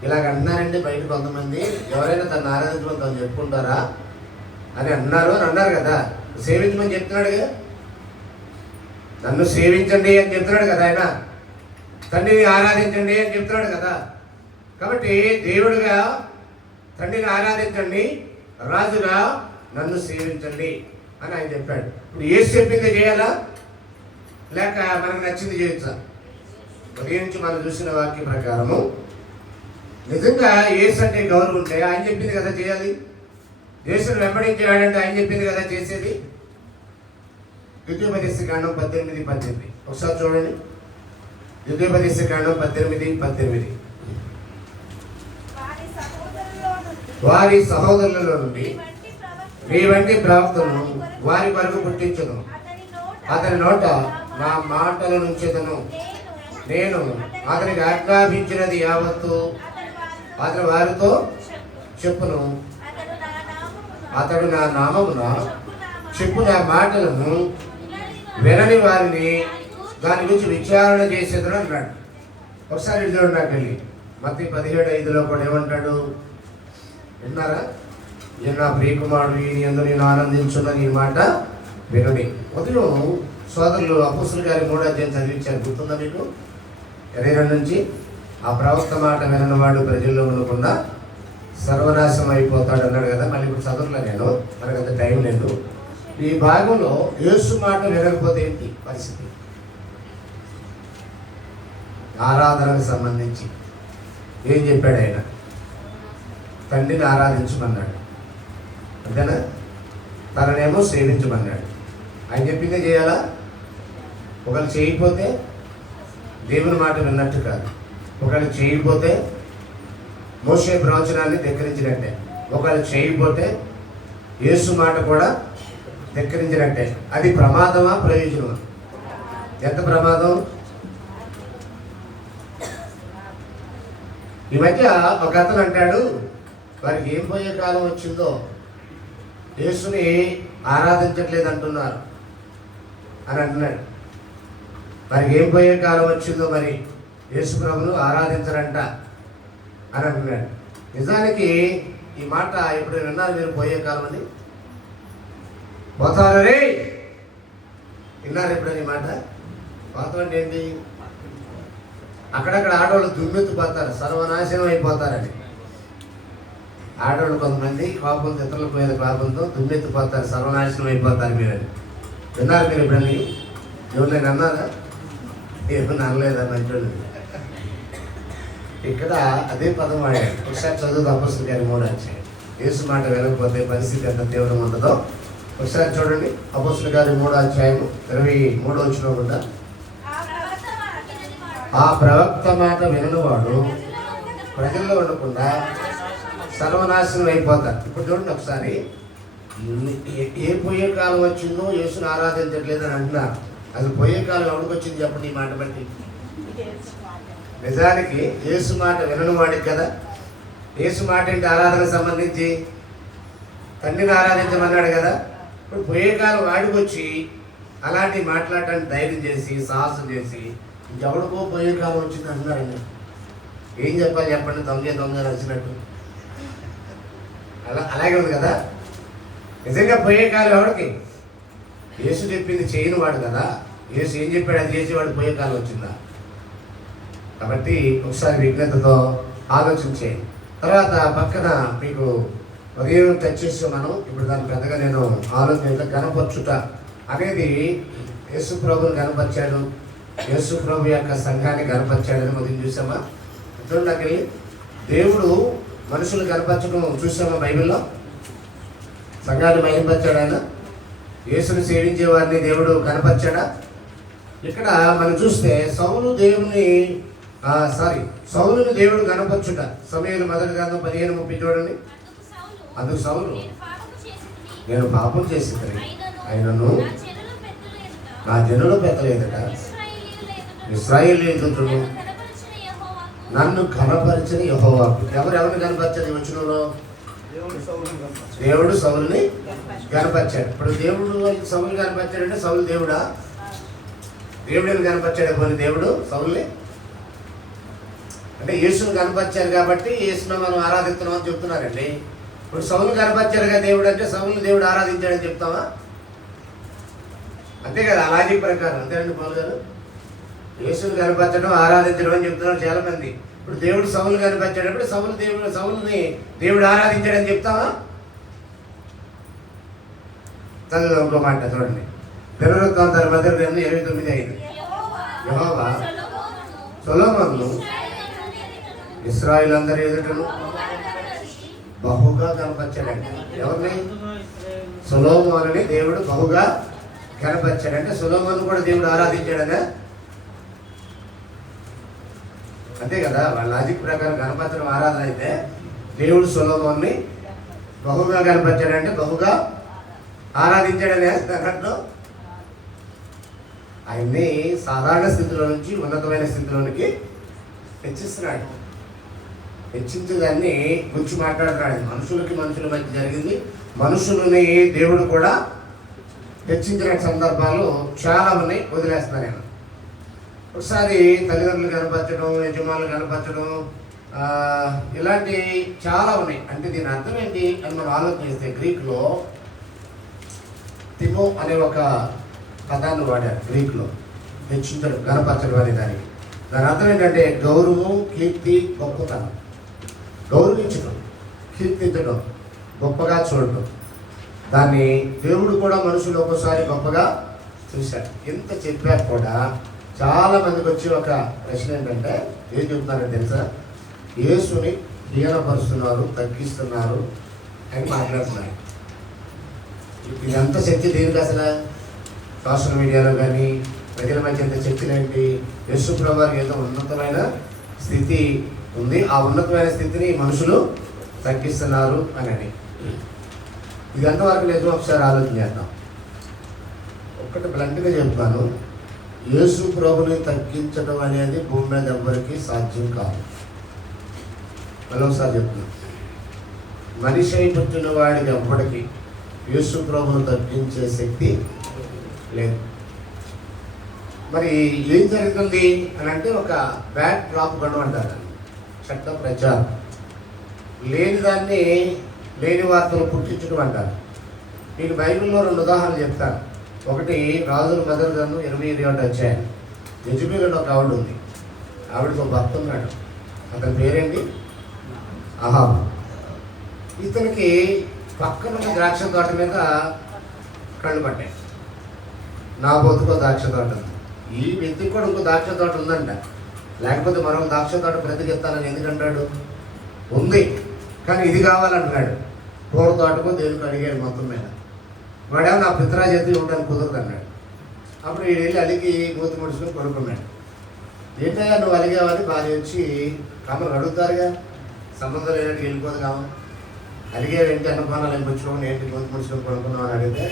ఇలాగ అన్నారంటే బయట కొంతమంది ఎవరైనా తను ఆరాధించమని తను చెప్పుకుంటారా అని అన్నారు కదా. సేవించమని చెప్తున్నాడుగా, నన్ను సేవించండి అని చెప్తున్నాడు కదా ఆయన. తండ్రిని ఆరాధించండి అని చెప్తున్నాడు కదా. కాబట్టి దేవుడిగా తండ్రిని ఆరాధించండి, రాజుగా నన్ను సేవించండి అని ఆయన చెప్పాడు. ఇప్పుడు ఏసు చెప్పింది చేయాలా, లేక మనకు నచ్చింది చేయొచ్చా? ఉదయం నుంచి మనం చూసిన వాక్యం ప్రకారము నిజంగా యేసు అంటే గౌరవం ఉంటే ఆయన చెప్పింది కదా చేయాలి. యేసును వెంబడించాడంటే ఆయన చెప్పింది కదా చేసేది. ద్వితీయోపదేశకాండం 18:18 ఒకసారి చూడండి. ద్వితీయోపదేశకాండం 18:18 వారి సహోదరులలో నుండి మీ వంటి ప్రవక్తను వారి వరకు పుట్టించను, అతని నోట నా మాటల నుంచెదను, నేను అతనికి ఆజ్ఞాపించినది యావత్తు అతని వారితో చెప్పును, అతడు నా నామమున చెప్పు నా మాటలను వినని వారిని దాని గురించి విచారణ చేసేదని అన్నాడు. ఒకసారి చూడండి నాకు వెళ్ళి మత్తయి 17:5లో కూడా ఏమంటాడు విన్నారా? ఈయన నా ప్రియకుమారుడు, ఈయన యందు నేను ఆనందించున్నది ఈ మాట వినని. ఉదయం సోదరులు అపోస్తలుల గారి 3వ అధ్యాయం చదివించారు, గుర్తుందా మీకు? 22 నుంచి ఆ ప్రవక్త మాట వినని వాడు ప్రజల్లో ఉండకుండా సర్వనాశనం అయిపోతాడు అన్నాడు కదా. మళ్ళీ ఇప్పుడు చదవలే నేను, మనకు అంత టైం లేదు. ఈ భాగంలో యేసు మాట వినకపోతే ఏంటి పరిస్థితి? ఆరాధనకు సంబంధించి ఏం చెప్పాడు ఆయన? తండ్రిని ఆరాధించమన్నాడు, అంతేనా? తననేమో సేవించమన్నాడు. ఆయన చెప్పిందే చేయాలా? ఒకవేళ చేయకపోతే దేవుని మాట విన్నట్టు కాదు. ఒకవేళ చేయకపోతే మోషే ప్రవచనాన్ని ధిక్కరించినట్టే. ఒకవేళ చేయకపోతే యేసు మాట కూడా ధిక్కరించినట్టే. అది ప్రమాదమా ప్రయోజనమా? ఎంత ప్రమాదం? ఈ మధ్య ఒక అతను అంటాడు, వారికి ఏం పోయే కాలం వచ్చిందో యేసుని ఆరాధించట్లేదు అంటున్నారు అని అంటున్నాడు. వారికి ఏం పోయే కాలం వచ్చిందో మరి యేసు ప్రభును ఆరాధించరంట అని అంటున్నాడు. నిజానికి ఈ మాట ఎప్పుడు విన్నారు మీరు? పోయే కాలం అని పోతారు రే, విన్నారు ఎప్పుడని మాట? పోతాం అంటే ఏంటి? అక్కడక్కడ ఆడవాళ్ళు దుమ్మెత్తిపోతారు, సర్వనాశనం అయిపోతారని. ఆడవాళ్ళు కొంతమంది కోపంతో, ఇతరులకు మీద కోపంతో దుమ్మెత్తిపోతారు, సర్వనాశనం అయిపోతారు మీరని. విన్నారు మీరు ఎప్పుడని? ఎవరు అన్నారా? ఏమన్నా అనలేదా? మంచోళ్ళు ఇక్కడ అదే పదం వాడాడు. ఒకసారి చదువు అపోస్తలుల గారి 3వ అధ్యాయం. యేసు మాట వినకపోతే పరిస్థితి ఎంత తీవ్రం ఉంటుందో ఒకసారి చూడండి. అపోస్తలుల గారి 3వ అధ్యాయం 23వ వచనం కూడా, ఆ ప్రవక్త మాట విననివాడు ప్రజల్లో ఉండకుండా సర్వనాశనం అయిపోతారు. ఇప్పుడు చూడండి ఒకసారి, ఏ పోయే కాలం వచ్చిందో యేసుని ఆరాధించట్లేదు అని అంటున్నారు. అసలు పోయే కాలం ఎవరికి వచ్చింది చెప్పండి ఈ మాట బట్టి? నిజానికి యేసు మాట వినని వాడికి కదా. యేసు మాట ఏంటి? ఆరాధనకు సంబంధించి తండ్రిని ఆరాధించమన్నాడు కదా. ఇప్పుడు పోయే కాలం వాడికి వచ్చి అలాంటివి మాట్లాడటానికి ధైర్యం చేసి సాహసం చేసి ఇంకెవడికో పోయే కాలం వచ్చింది అంటున్నారండి. ఏం చెప్పాలి చెప్పండి? దొంగ దొంగ వచ్చినట్టు అలాగే ఉంది కదా. నిజంగా పోయే కాలం ఎవరికి? యేసు చెప్పింది చేయని వాడు కదా. యేసు ఏం చెప్పాడు అది చేసేవాడు పోయే కాలం వచ్చిందా? కాబట్టి ఒకసారి విజ్ఞతతో ఆలోచించేయండి. తర్వాత పక్కన మీకు ఉదయం టచ్ చేసి మనం ఇప్పుడు దాని పెద్దగా నేను ఆలోచన గణపరచుట అనేది యేసు ప్రభుని గణపరిచాడు, యేసు ప్రభు యొక్క సంఘాన్ని గణపరిచాడని ఉదయం చూసామా? చూడండి, దేవుడు మనుషులు గణపరచడం చూసామా బైబిల్లో? సంఘాన్ని మహిమపరిచాడు ఆయన. యేసుని సేవించే వారిని దేవుడు కనపరిచాడా? ఇక్కడ మనం చూస్తే సౌలుని దేవుడు కనపరచుట. సమూయేలు మొదటి గ్రంథం 15:30 చూడండి. అందుకు సౌలు, నేను పాపం చేసింది ఆయనను నా జనుల పెద్దలేదట ఇశ్రాయేలు ఎదుటను నన్ను కనపరిచిన యెహోవాకు. ఎవరిని కనపరిచారు? వచనంలో దేవుడు సౌలుని కనపరిచాడు. ఇప్పుడు దేవుడు సౌలు కనపరిచాడంటే సౌలు దేవుడా? దేవుడిని కనపరిచాడు కొన్ని దేవుడు సౌలుని. అంటే యేసుని కనపరిచారు కాబట్టి యేసును మనం ఆరాధిస్తున్నాం అని చెప్తున్నారండి. ఇప్పుడు సౌలు కనపరిచారుగా దేవుడు అంటే సౌలుని దేవుడు ఆరాధించాడని చెప్తామా? అంతే కదా, లాజిక్ ప్రకారం. అంతేనండి పౌలు గారు. యేసుని కనపరచడం ఆరాధించడం అని చెప్తున్నారు చాలా మంది. ఇప్పుడు దేవుడు సౌలు కనపరిచాడప్పుడు సౌలుని దేవుడు ఆరాధించాడని చెప్తామా? చదువు ఇంకో మాట చూడండి. దినవృత్తాంతాల మొదటి గ్రంథం 29:5. యెహోవా సొలొమోనును ఇశ్రాయేలు ఎదుటను బహుగా కనపరిచాడంట. ఎవరిని? సొలొమోనుని దేవుడు బహుగా కనపరిచాడంటే సొలొమోను కూడా దేవుడు ఆరాధించాడనే. అంతే కదా, వాళ్ళ లాజిక్ ప్రకారం కనపరచడం ఆరాధన అయితే దేవుడు సొలొమోనుని బహుగా కనపరిచాడంటే బహుగా ఆరాధించాడనే అన్నట్లు ఆయన్ని సాధారణ స్థితిలో నుంచి ఉన్నతమైన స్థితిలోనికి హెచ్చిస్తున్నాడు. హెచ్చించేదాన్ని గురించి మాట్లాడుతున్నాడు. మనుషుల మధ్య జరిగింది. మనుషులని దేవుడు కూడా హెచ్చించిన సందర్భాలు చాలా ఉన్నాయి. వదిలేస్తున్నాను నేను. ఒకసారి తల్లిదండ్రులు కనపరచడం, యజమానులు కనపరచడం, ఇలాంటి చాలా ఉన్నాయి. అంటే దీని అర్థం ఏంటి అని మనం ఆలోచన చేస్తే గ్రీక్లో తిమో అనే ఒక పదాన్ని వాడారు. గ్రీక్లో హెచ్చించడం, కనపరచడం అనే దానికి. దాని అర్థం ఏంటంటే గౌరవం, కీర్తి, గొప్పతనం. గౌరవించడం, కీర్తించడం, గొప్పగా చూడటం. దాన్ని దేవుడు కూడా మనుషులు ఒక్కోసారి గొప్పగా చూశారు. ఎంత చెప్పారు కూడా చాలా మందికి వచ్చి ఒక ప్రశ్న ఏంటంటే ఏం చెప్తున్నారని తెలుసా? యేసుని హీనపరుస్తున్నారు, తగ్గిస్తున్నారు అని మాట్లాడుతున్నారు. ఇదంతా శక్తి దేనికి అసలు? సోషల్ మీడియాలో కానీ ప్రజల మధ్య ఎంత శక్తులు ఏంటి? యేసు ప్రభువారికి ఏదో ఉన్నతమైన స్థితి ఉంది, ఆ ఉన్నతమైన స్థితిని మనుషులు తగ్గిస్తున్నారు అని. ఇది ఎంతవరకు నిజం ఒకసారి ఆలోచన చేద్దాం. ఒక్కటి బ్లంట్గా చెప్తాను, యేసు ప్రభుని తగ్గించడం అనేది భూమి మీద ఎవ్వరికీ సాధ్యం కాదు. మరొకసారి చెప్తున్నాను, మనిషి అయి పుట్టిన వాడికి ఎప్పటికీ యేసు ప్రభుని తగ్గించే శక్తి లేదు. మరి ఏం జరుగుతుంది అని అంటే ఒక బ్యాక్ డ్రాప్ గొడవంటారు, చట్ట ప్రచారం. లేని దాన్ని లేని వార్తలు పుట్టించడం అంటారు. మీకు బైబిల్లో 2 ఉదాహరణలు చెప్తాను. ఒకటి రాజుల మొదటి గ్రంథం 27 వచ్చాయి. యెజబెల్ ఒక ఆవిడ ఉంది. ఆవిడకు భర్త ఉన్నాడు. అతని పేరేంటి? అహాబు. ఇతనికి పక్కన ద్రాక్ష తోట మీద కళ్ళు పట్టాయి. నా బతుకో ద్రాక్ష తోట ఉంది. ఈ వ్యక్తికి కూడా ఇంకో ద్రాక్ష తోట ఉందంట. లేకపోతే మరొక ద్రాక్ష తోట బ్రతికిస్తానని ఎందుకంటాడు? ఉంది, కానీ ఇది కావాలంటున్నాడు. కూర తోటకు దేవునికి అడిగాడు మొత్తం మీద. వాడేమో నా పిత్రాజేతి ఉండడానికి కుదరదు అన్నాడు. అప్పుడు వీడు వెళ్ళి అలిగి మూతి ముడుచుకొని కొనుక్కున్నాడు. ఏంటయ్యా నువ్వు అలిగావని భార్య వచ్చి కామలు అడుగుతారుగా, సంబంధం లేనట్టు వెళ్ళిపోదు కాము. అలిగేవేంటి అనుకోనాలు అనిపించుకోండి, ఏంటి మూతి ముడుచుకొని కొనుక్కున్నావు అని అడిగితే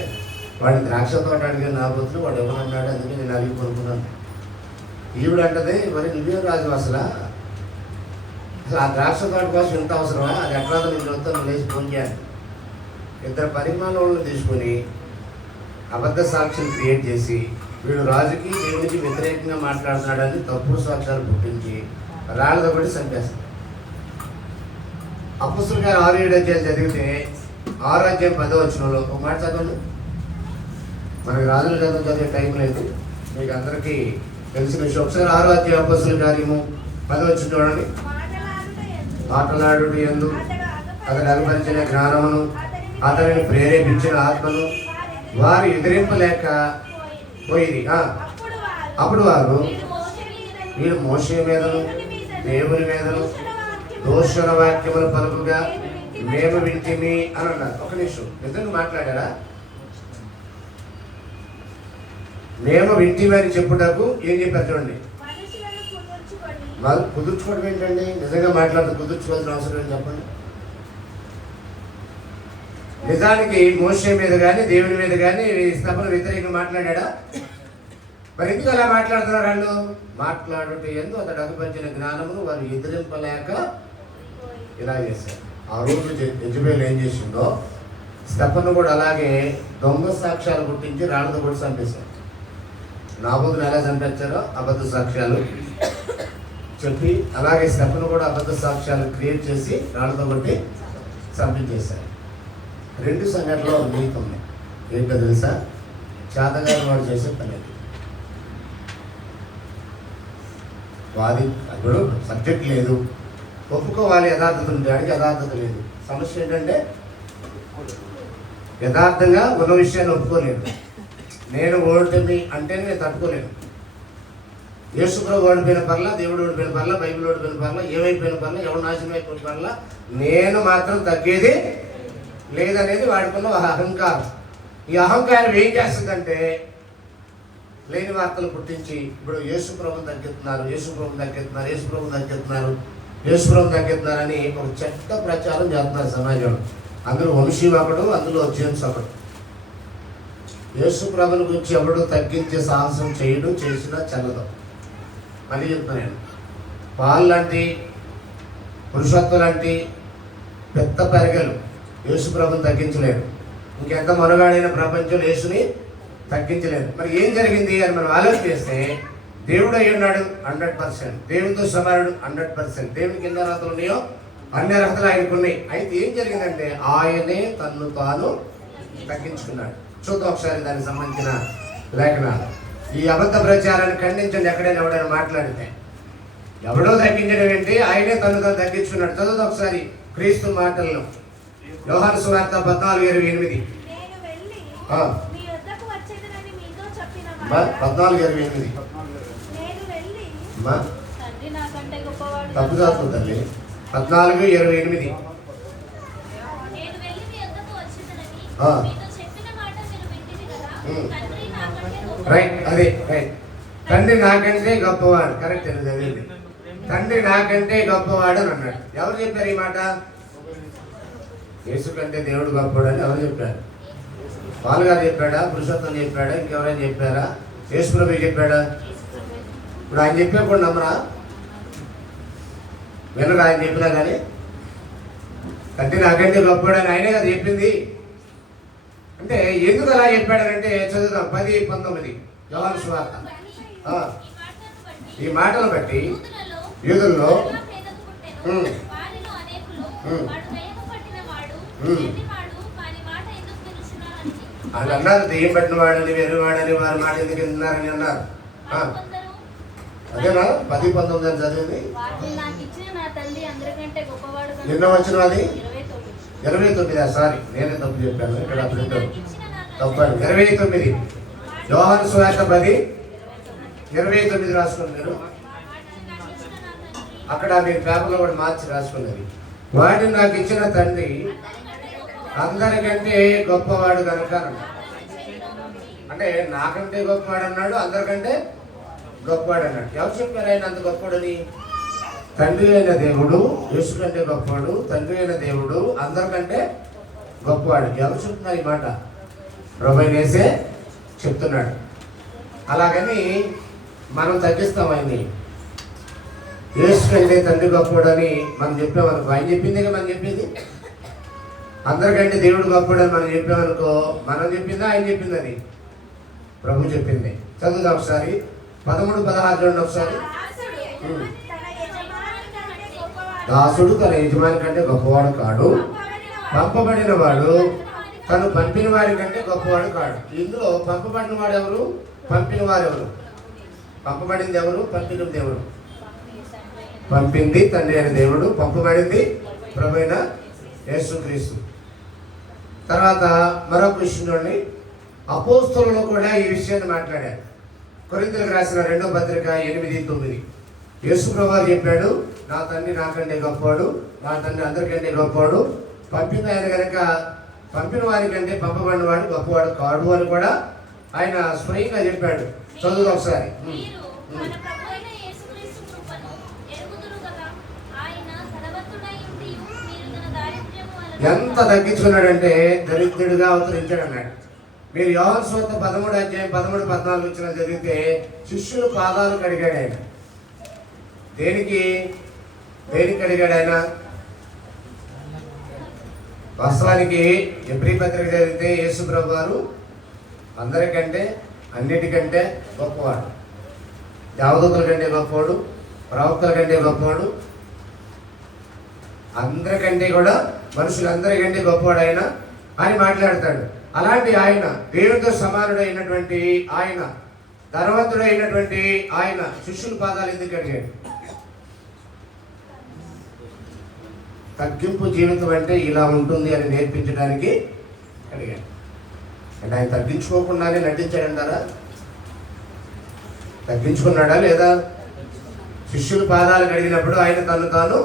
వాడిని ద్రాక్ష తోట అడిగాను నా బతులు వాడు ఎవరన్నాడు, అందుకే నేను అలిగి కొనుక్కున్నాను. ఈవిడ అంటది, మరి నువ్వే రాజు అసలు ఆ ద్రాక్ష తోట కోసం ఎంత అవసరమా? అది ఎట్లా నేను చెప్తా, నువ్వు లేచి ఫోన్ చేయాలి. 2 పరిమాణాలను తీసుకొని అబద్ధ సాక్షులు క్రియేట్ చేసి వీడు రాజుకి దేవునికి వ్యతిరేకంగా మాట్లాడుతున్నాడని తప్పుడు సాక్ష్యాలు పుట్టించి రాళ్ళతో కూడా చంపేస్తారు. అపొస్తలుల కార్యాలు 6-7 అధ్యాయాలు చదివితే 6 అధ్యాయం 10వ వచనంలో ఒక మాట చదవండి. మనకి రాజుల గ్రంథం చదివే టైం లేదు, మీకు అందరికీ తెలిసిన విషయం. ఒకసారి 6వ అధ్యాయం అపొస్తలుల కార్యము 10వ వచనం చూడండి. మాట్లాడుట యందు అతడు అనుభవించిన జ్ఞానమును అతనిని ప్రేరేపించిన ఆత్మను వారు ఎదిరింపలేక పోయింది. అప్పుడు వారు వీడు మోషే మీదను దేవుని మీదను దూషణ వాక్యములు పలుకుగా మేము వింటిమి అని అన్నారు. ఒక నిమిషం, నిజంగా మాట్లాడారా? మేము వింటిమి అని చెప్పుటకు ఏం చెప్పారు చూడండి. వాళ్ళు కుదుర్చుకోవడం ఏంటండి? నిజంగా మాట్లాడితే కుదుర్చుకోవాల్సిన అవసరం ఏంటి చెప్పండి. నిజానికి మోషే మీద కానీ దేవుని మీద కానీ స్తపన వ్యతిరేకంగా మాట్లాడా? మరి ఎందుకు అలా మాట్లాడుతున్నారు వాళ్ళు? మాట్లాడుట యందు అతడు అనుభవించిన జ్ఞానమును వారు ఎదిరింపలేక ఇలా చేశారు. ఆ రోజు యెజబెల్ ఏం చేసిందో స్తపను కూడా అలాగే దొంగ సాక్ష్యాలు పుట్టించి రాళ్ళతో కూడా చంపేశారు. నాబోతును ఎలా చంపించారో అబద్ధ సాక్ష్యాలు చెప్పి అలాగే స్తపను కూడా అబద్ధ సాక్ష్యాలు క్రియేట్ చేసి రాళ్ళతో కొట్టి చంపించేశారు. 2 సంఘటనలో నీతి ఉన్నాయి. ఏంటో తెలుసా? చేతగాని వాడు చేసే పని అది. వాది అప్పుడు సబ్జెక్ట్ లేదు, ఒప్పుకోవాలి. యథార్థత ఉంది, అడిగి యథార్థత లేదు. సమస్య ఏంటంటే యథార్థంగా ఉన్న విషయాన్ని ఒప్పుకోలేదు. నేను ఓటమి అంటే నేను తట్టుకోలేను. యేసుప్రభు ఓడిపోయిన పర్లా, దేవుడు ఓడిపోయిన పర్లా, బైబిల్ ఓడిపోయిన పర్లా, ఏమైపోయిన పర్లా, ఎవరు నాశనం అయిపోయిన పర్లా నేను మాత్రం తగ్గేది లేదనేది వాడుకున్న అహంకారం. ఈ అహంకారం ఏం చేస్తుందంటే లేని వార్తలు పుట్టించి ఇప్పుడు యేసుప్రభుని తగ్గిస్తున్నారు, యేసుప్రభుని తగ్గిస్తున్నారు, యేసుప్రభుని తగ్గిస్తున్నారు, యేసుప్రభుని తగ్గిస్తున్నారని ఒక చెత్త ప్రచారం చేస్తున్నారు సమాజంలో. అందులో వంశీ ఒకడు, అందులో జేమ్స్ ఒకడు. యేసుప్రభుని గురించి ఎవడు తగ్గించే సాహసం చేయడం చేసినా చల్లదు. మళ్ళీ చెప్తున్నాను నేను, పాలు లాంటి పురుషత్వం లాంటి పెద్ద పెరగలు యేసుప్రభుని తగ్గించలేరు. ఇంకెంత మనుగాడైన ప్రపంచంలో యేసుని తగ్గించలేదు. మరి ఏం జరిగింది అని మనం ఆలోచన చేస్తే దేవుడు అయి ఉన్నాడు 100%, దేవునితో సమానుడు 100%, దేవునికి ఎన్ని అర్హతలు ఉన్నాయో అన్ని అర్హతలు ఆయనకు ఉన్నాయి. అయితే ఏం జరిగిందంటే ఆయనే తన్ను తాను తగ్గించుకున్నాడు. చూద్దాం ఒకసారి దానికి సంబంధించిన లేఖనాలు. ఈ అబద్ధ ప్రచారాన్ని ఖండించండి. ఎక్కడైనా ఎవడైనా మాట్లాడితే ఎవడో తగ్గించడం ఏంటి? ఆయనే తను తాను తగ్గించుకున్నాడు. చదువుతాం ఒకసారి క్రీస్తు మాటల్లో. యోహాను సువార్త 14:28. 14:28 తప్పు కాదు తల్లి. 14:28. రైట్, అదే రైట్. తండ్రి నాకంటే గొప్పవాడు. కరెక్ట్ చదివింది. తండ్రి నాకంటే గొప్పవాడు అని అన్నాడు. ఎవరు చెప్పారు ఈ మాట? యేసు కంటే దేవుడు గొప్పవాడు అని ఎవరు చెప్పారు? పాలు గారు చెప్పాడా? పురుషోత్తం చెప్పాడా? ఇంకెవరైనా చెప్పారా? యేసు ప్రభు చెప్పాడా? ఇప్పుడు ఆయన చెప్పేప్పుడు నమ్మరా? వినరు ఆయన చెప్పినా కానీ. తండ్రి నాకంటే గొప్పవాడని ఆయనే కదా చెప్పింది. అంటే ఎందుకు అలా చెప్పాడనంటే చదువుదాం 10:19 యోహాను సువార్త. ఈ మాటలు బట్టి యూదుల్లో వాళ్ళు అన్నారు దెయ్యం పట్టిన వాడని వెర్రివాడని వారి మాట ఎందుకు విన్నారని అన్నారు. అదేనా 10:19 అని చదివింది. నిన్న వచ్చిన అది 29. సారీ, నేనే తప్పు చెప్పాను. ఇక్కడ అప్పుడు తప్పాను. 29 యోహాను సువార్త 10:29 రాసుకోండి మీరు. అక్కడ మీరు పేపర్లో కూడా మార్చి రాసుకున్నది. వాడిని నాకు ఇచ్చిన తండ్రి అందరికంటే గొప్పవాడు కనుక అంటే నాకంటే గొప్పవాడు అన్నాడు, అందరికంటే గొప్పవాడు అన్నాడు. ఎవరు చెప్పారు ఆయన అంత గొప్పవాడని? తండ్రి అయిన దేవుడు యేసు కంటే గొప్పవాడు, తండ్రి అయిన దేవుడు అందరికంటే గొప్పవాడు. ఎవరు చెప్తున్నారు ఈ మాట? ప్రభువైన యేసే చెప్తున్నాడు. అలాగని మనం తగ్గిస్తాం ఆయన్ని. యేసు కంటే తండ్రి గొప్పవాడని మనం చెప్పామనుకో, ఆయన చెప్పిందే మనం చెప్పింది. అందరికంటే దేవుడు గొప్పవాడని మనం చెప్పామనుకో, మనం చెప్పిందా ఆయన చెప్పిందని? ప్రభు చెప్పింది. చదువుదా ఒకసారి 13-16 చూడండి ఒకసారి. దాసుడు తన యజమాని కంటే గొప్పవాడు కాడు, పంపబడిన వాడు తను పంపిన వాడి కంటే గొప్పవాడు కాడు. ఇందులో పంపబడిన వాడు ఎవరు, పంపిన వారు ఎవరు? పంపబడింది ఎవరు, పంపినది ఎవరు? పంపింది తండ్రి అయిన దేవుడు, పంపబడింది ప్రభువైన యేసుక్రీస్తు. తర్వాత మరొక విషయంలోని అపోస్తలులు కూడా ఈ విషయాన్ని మాట్లాడారు. కొరింథీయులకు రాసిన 2వ పత్రిక 8:9 యేసు ప్రభువు చెప్పాడు, నా తండ్రి నాకంటే గొప్పవాడు, నా తండ్రి అందరికంటే గొప్పవాడు, పంపిన ఆయన కనుక పంపిన వారి కంటే పంపబడిన వాడు గొప్పవాడు కాడు అని కూడా ఆయన స్వయంగా చెప్పాడు. చదువు ఒకసారి. ఎంత తగ్గించుకున్నాడంటే దరిద్రుడిగా అవతరించాడు అన్నాడు. మీరు యోహాను సువార్త 13:13-14 జరిగితే శిష్యుల పాదాలు కడిగాడు ఆయన. దేనికి కడిగాడు ఆయన? వాస్తవానికి ఎబ్రీ పత్రిక జరిగితే యేసు ప్రభు వారు అందరికంటే అన్నిటికంటే గొప్పవాడు, దేవదూతల కంటే గొప్పవాడు, ప్రవక్తల కంటే గొప్పవాడు, అందరికంటే కూడా మనుషులందరికంటే గొప్పవాడు ఆయన అని మాట్లాడతాడు. అలాంటి ఆయన, దేవునితో సమానుడైనటువంటి ఆయన, ధనవంతుడైనటువంటి ఆయన శిష్యుల పాదాలు ఎందుకు అడిగాడు? తగ్గింపు జీవితం అంటే ఇలా ఉంటుంది అని నేర్పించడానికి అడిగాడు. అంటే ఆయన తగ్గించుకోకుండానే నటించాడంటారా? తగ్గించుకున్నాడా లేదా? శిష్యుల పాదాలు కడిగినప్పుడు ఆయన తను తాను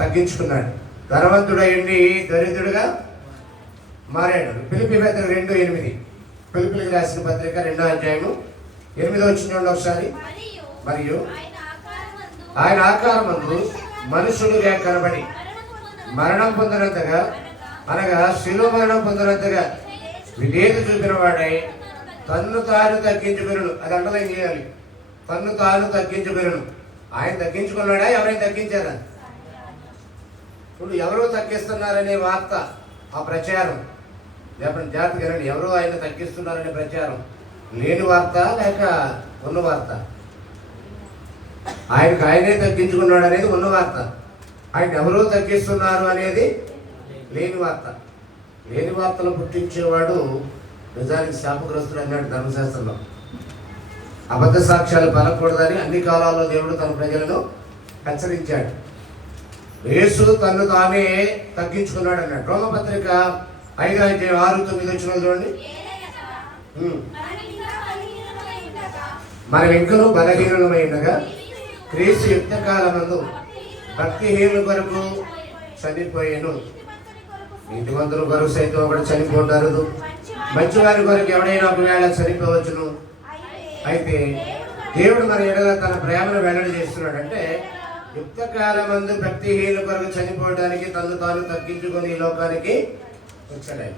తగ్గించుకున్నాడు. ధనవంతుడయ్యండి దరిద్రుడుగా మారాడు. ఫిలిప్పీ పత్రిక 2:8 ఫిలిప్పీలకు రాసిన పత్రిక 2వ అధ్యాయము 8వ వచనం ఒకసారి. మరియు ఆయన ఆకారమందు మనుషులుగా కనబడి మరణం పొందినంతగా, అనగా శిలువ మరణం పొందినంతగా విధేయత చూపిన వాడై తన్ను తాను తగ్గించుకును. అది అండర్లైన్ చేయాలి. తన్ను తాను తగ్గించుకును. ఆయన తగ్గించుకున్నాడా, ఎవరైనా తగ్గించారా? ఇప్పుడు ఎవరో తగ్గిస్తున్నారనే వార్త, ఆ ప్రచారం లేకపోతే జాగ్రత్తగా ఎవరో ఆయన తగ్గిస్తున్నారనే ప్రచారం లేని వార్త లేక ఉన్న వార్త? ఆయనే తగ్గించుకున్నాడు అనేది ఉన్న వార్త. ఆయన ఎవరో తగ్గిస్తున్నారు అనేది లేని వార్త. లేని వార్తలు పుట్టించేవాడు నిజానికి శాపగ్రస్తుడు అన్నాడు ధర్మశాస్త్రంలో. అబద్ధ సాక్ష్యాలు పలకూడదని అన్ని కాలాల్లో దేవుడు తన ప్రజలను హెచ్చరించాడు. యేసు తను తానే తగ్గించుకున్నాడు అన్నాడు. రోమపత్రిక 5:6-9 చూడండి. మనం ఇంకనూ బలహీనమై ఉండగా క్రీస్తు యుక్త కాలమందు భక్తిహీనుల కొరకు చనిపోయాను. నీతిమంతుల కొరకు సైతం ఒకటి చనిపోతారు, మంచివారి కొరకు ఎవడైనా ఒకవేళ చనిపోవచ్చును. అయితే దేవుడు మన ఎడల తన ప్రేమను వెల్లడి చేస్తున్నాడు. అంటే యుక్త కాలమందు భక్తిహీనుల కొరకు చనిపోవడానికి తను తాను తగ్గించుకొని ఈ లోకానికి వచ్చాడు ఆయన.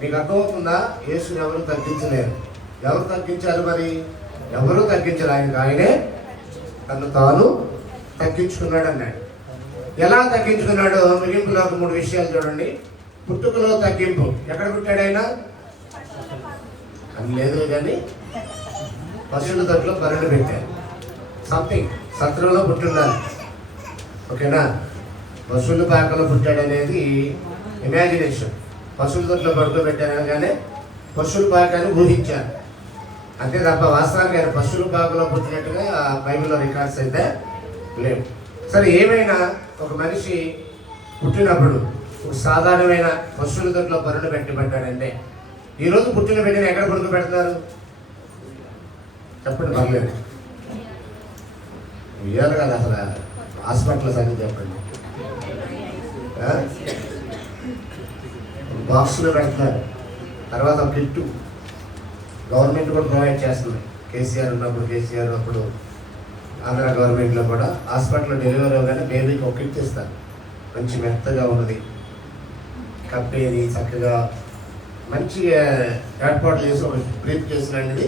మీకు అర్థమవుతుందా? యేసుని ఎవరు తగ్గించలేరు. ఎవరు తగ్గించారు మరి? ఎవరు తగ్గించారు. ఆయనే తను తాను తగ్గించుకున్నాడు అన్నాడు. ఎలా తగ్గించుకున్నాడో ముగింపులో ఒక 3 విషయాలు చూడండి. పుట్టుకలో తగ్గింపు. ఎక్కడ పుట్టాడు ఆయన? అని లేదు కానీ పశువుల తొట్లో బర్రెలు పెట్టారు. సంథింగ్ సత్రంలో పుట్టిండాలి. ఓకేనా? పశువుల పాకలో పుట్టాడు అనేది ఇమాజినేషన్. పశువుల తొట్లో పడుకోబెట్టారు కానీ పశువుల పాకని ఊహించారు అంతే తప్ప వాస్తవానికి ఆయన పశువుల పాకలో పుట్టినట్టుగా బైబిల్లో రికార్డ్స్ అయితే లేవు. సరే, ఏమైనా ఒక మనిషి పుట్టినప్పుడు ఒక సాధారణమైన పశువుల తొట్లో బర్రెలు పెట్టబడ్డాడంటే ఈరోజు పుట్టిన బిడ్డని ఎక్కడ పడుకోబెడతారు చెప్పండి? పర్లేదు, ఇవ్వాలి కదా. అసలు హాస్పిటల్ సంగతి చెప్పండి. బాక్స్లో పెడతారు. తర్వాత ఒక కిట్టు గవర్నమెంట్ కూడా ప్రొవైడ్ చేస్తుంది. కేసీఆర్ ఉన్నప్పుడు ఆంధ్ర గవర్నమెంట్లో కూడా హాస్పిటల్లో డెలివరీ అవ్వగానే బేబీకి ఒక కిట్ ఇస్తారు. మంచి మెత్తగా ఉన్నది, కప్పేది, చక్కగా మంచిగా ఏర్పాటు చేసి ఒక బ్రీఫ్ కేసు అనేది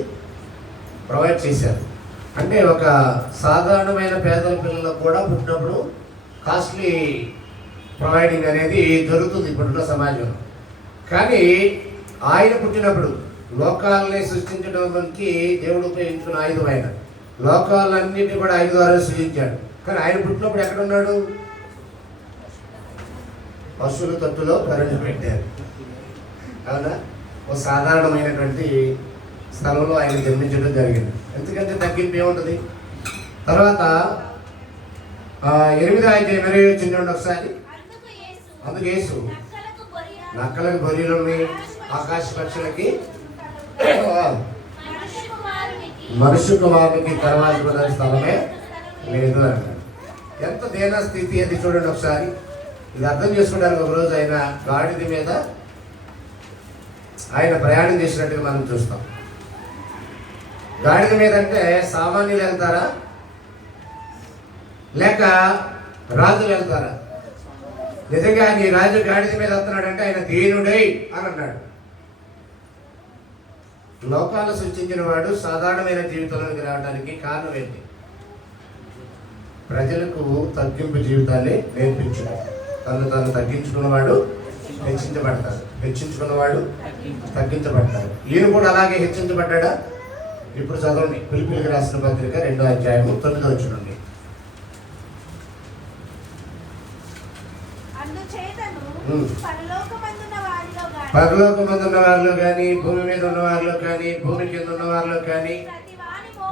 ప్రొవైడ్ చేశారు. అంటే ఒక సాధారణమైన పేదల పిల్లలకు కూడా పుట్టినప్పుడు కాస్ట్లీ ప్రొవైడింగ్ అనేది జరుగుతుంది ఇప్పుడున్న సమాజంలో. కానీ ఆయన పుట్టినప్పుడు లోకాలని సృష్టించడానికి దేవుడు ఉపయోగించుకున్న ఆయుధం ఆయన. లోకాలన్నింటినీ కూడా ఆయన ద్వారా సృజించాడు. కానీ ఆయన పుట్టినప్పుడు ఎక్కడున్నాడు? పశువుల తొట్టులో కరెంటు పెట్టారు. అవునా? ఒక సాధారణమైనటువంటి స్థలంలో ఆయన జన్మించడం జరిగింది. ఎందుకంటే తగ్గింపు ఏముంటుంది. తర్వాత 8వ అధ్యాయం 28 ఒకసారి. అందుకు యేసు నక్కలకు గొర్రెలని ఆకాశ పక్షులకి మనుష్య కుమారునికి తరవాల్సిన స్థలమే లేదు అన్నాడు. ఎంత దీన స్థితి అది చూడండి ఒకసారి. ఇది అర్థం చేసుకోవడానికి ఒకరోజు ఆయన గాడిద మీద ఆయన ప్రయాణం చేసినట్టుగా మనం చూస్తాం. గాడిద మీద అంటే సామాన్యులు వెళ్తారా లేక రాజులు వెళ్తారా? నిజంగా నీ రాజు గాడిద మీద వస్తున్నాడంటే ఆయన దీనుడై అని అన్నాడు. లోకాలు సృష్టించిన వాడు సాధారణమైన జీవితంలోకి రావడానికి కారణం ఏంటి? ప్రజలకు తగ్గింపు జీవితాన్ని నేర్పించడం. తను తగ్గించుకున్నవాడు హెచ్చించబడతాడు, హెచ్చించుకున్నవాడు తగ్గించబడతాడు. ఈయన కూడా అలాగే హెచ్చించబడ్డా? ఇప్పుడు చదవండి, ఫిలిప్పీయులకు రాసిన పత్రిక 2వ అధ్యాయము 9వ వచనం. పరలోకమందున్న వారిలో కానీ, భూమి మీద ఉన్న వారిలో కానీ, భూమి కింద ఉన్న వారిలో కానీ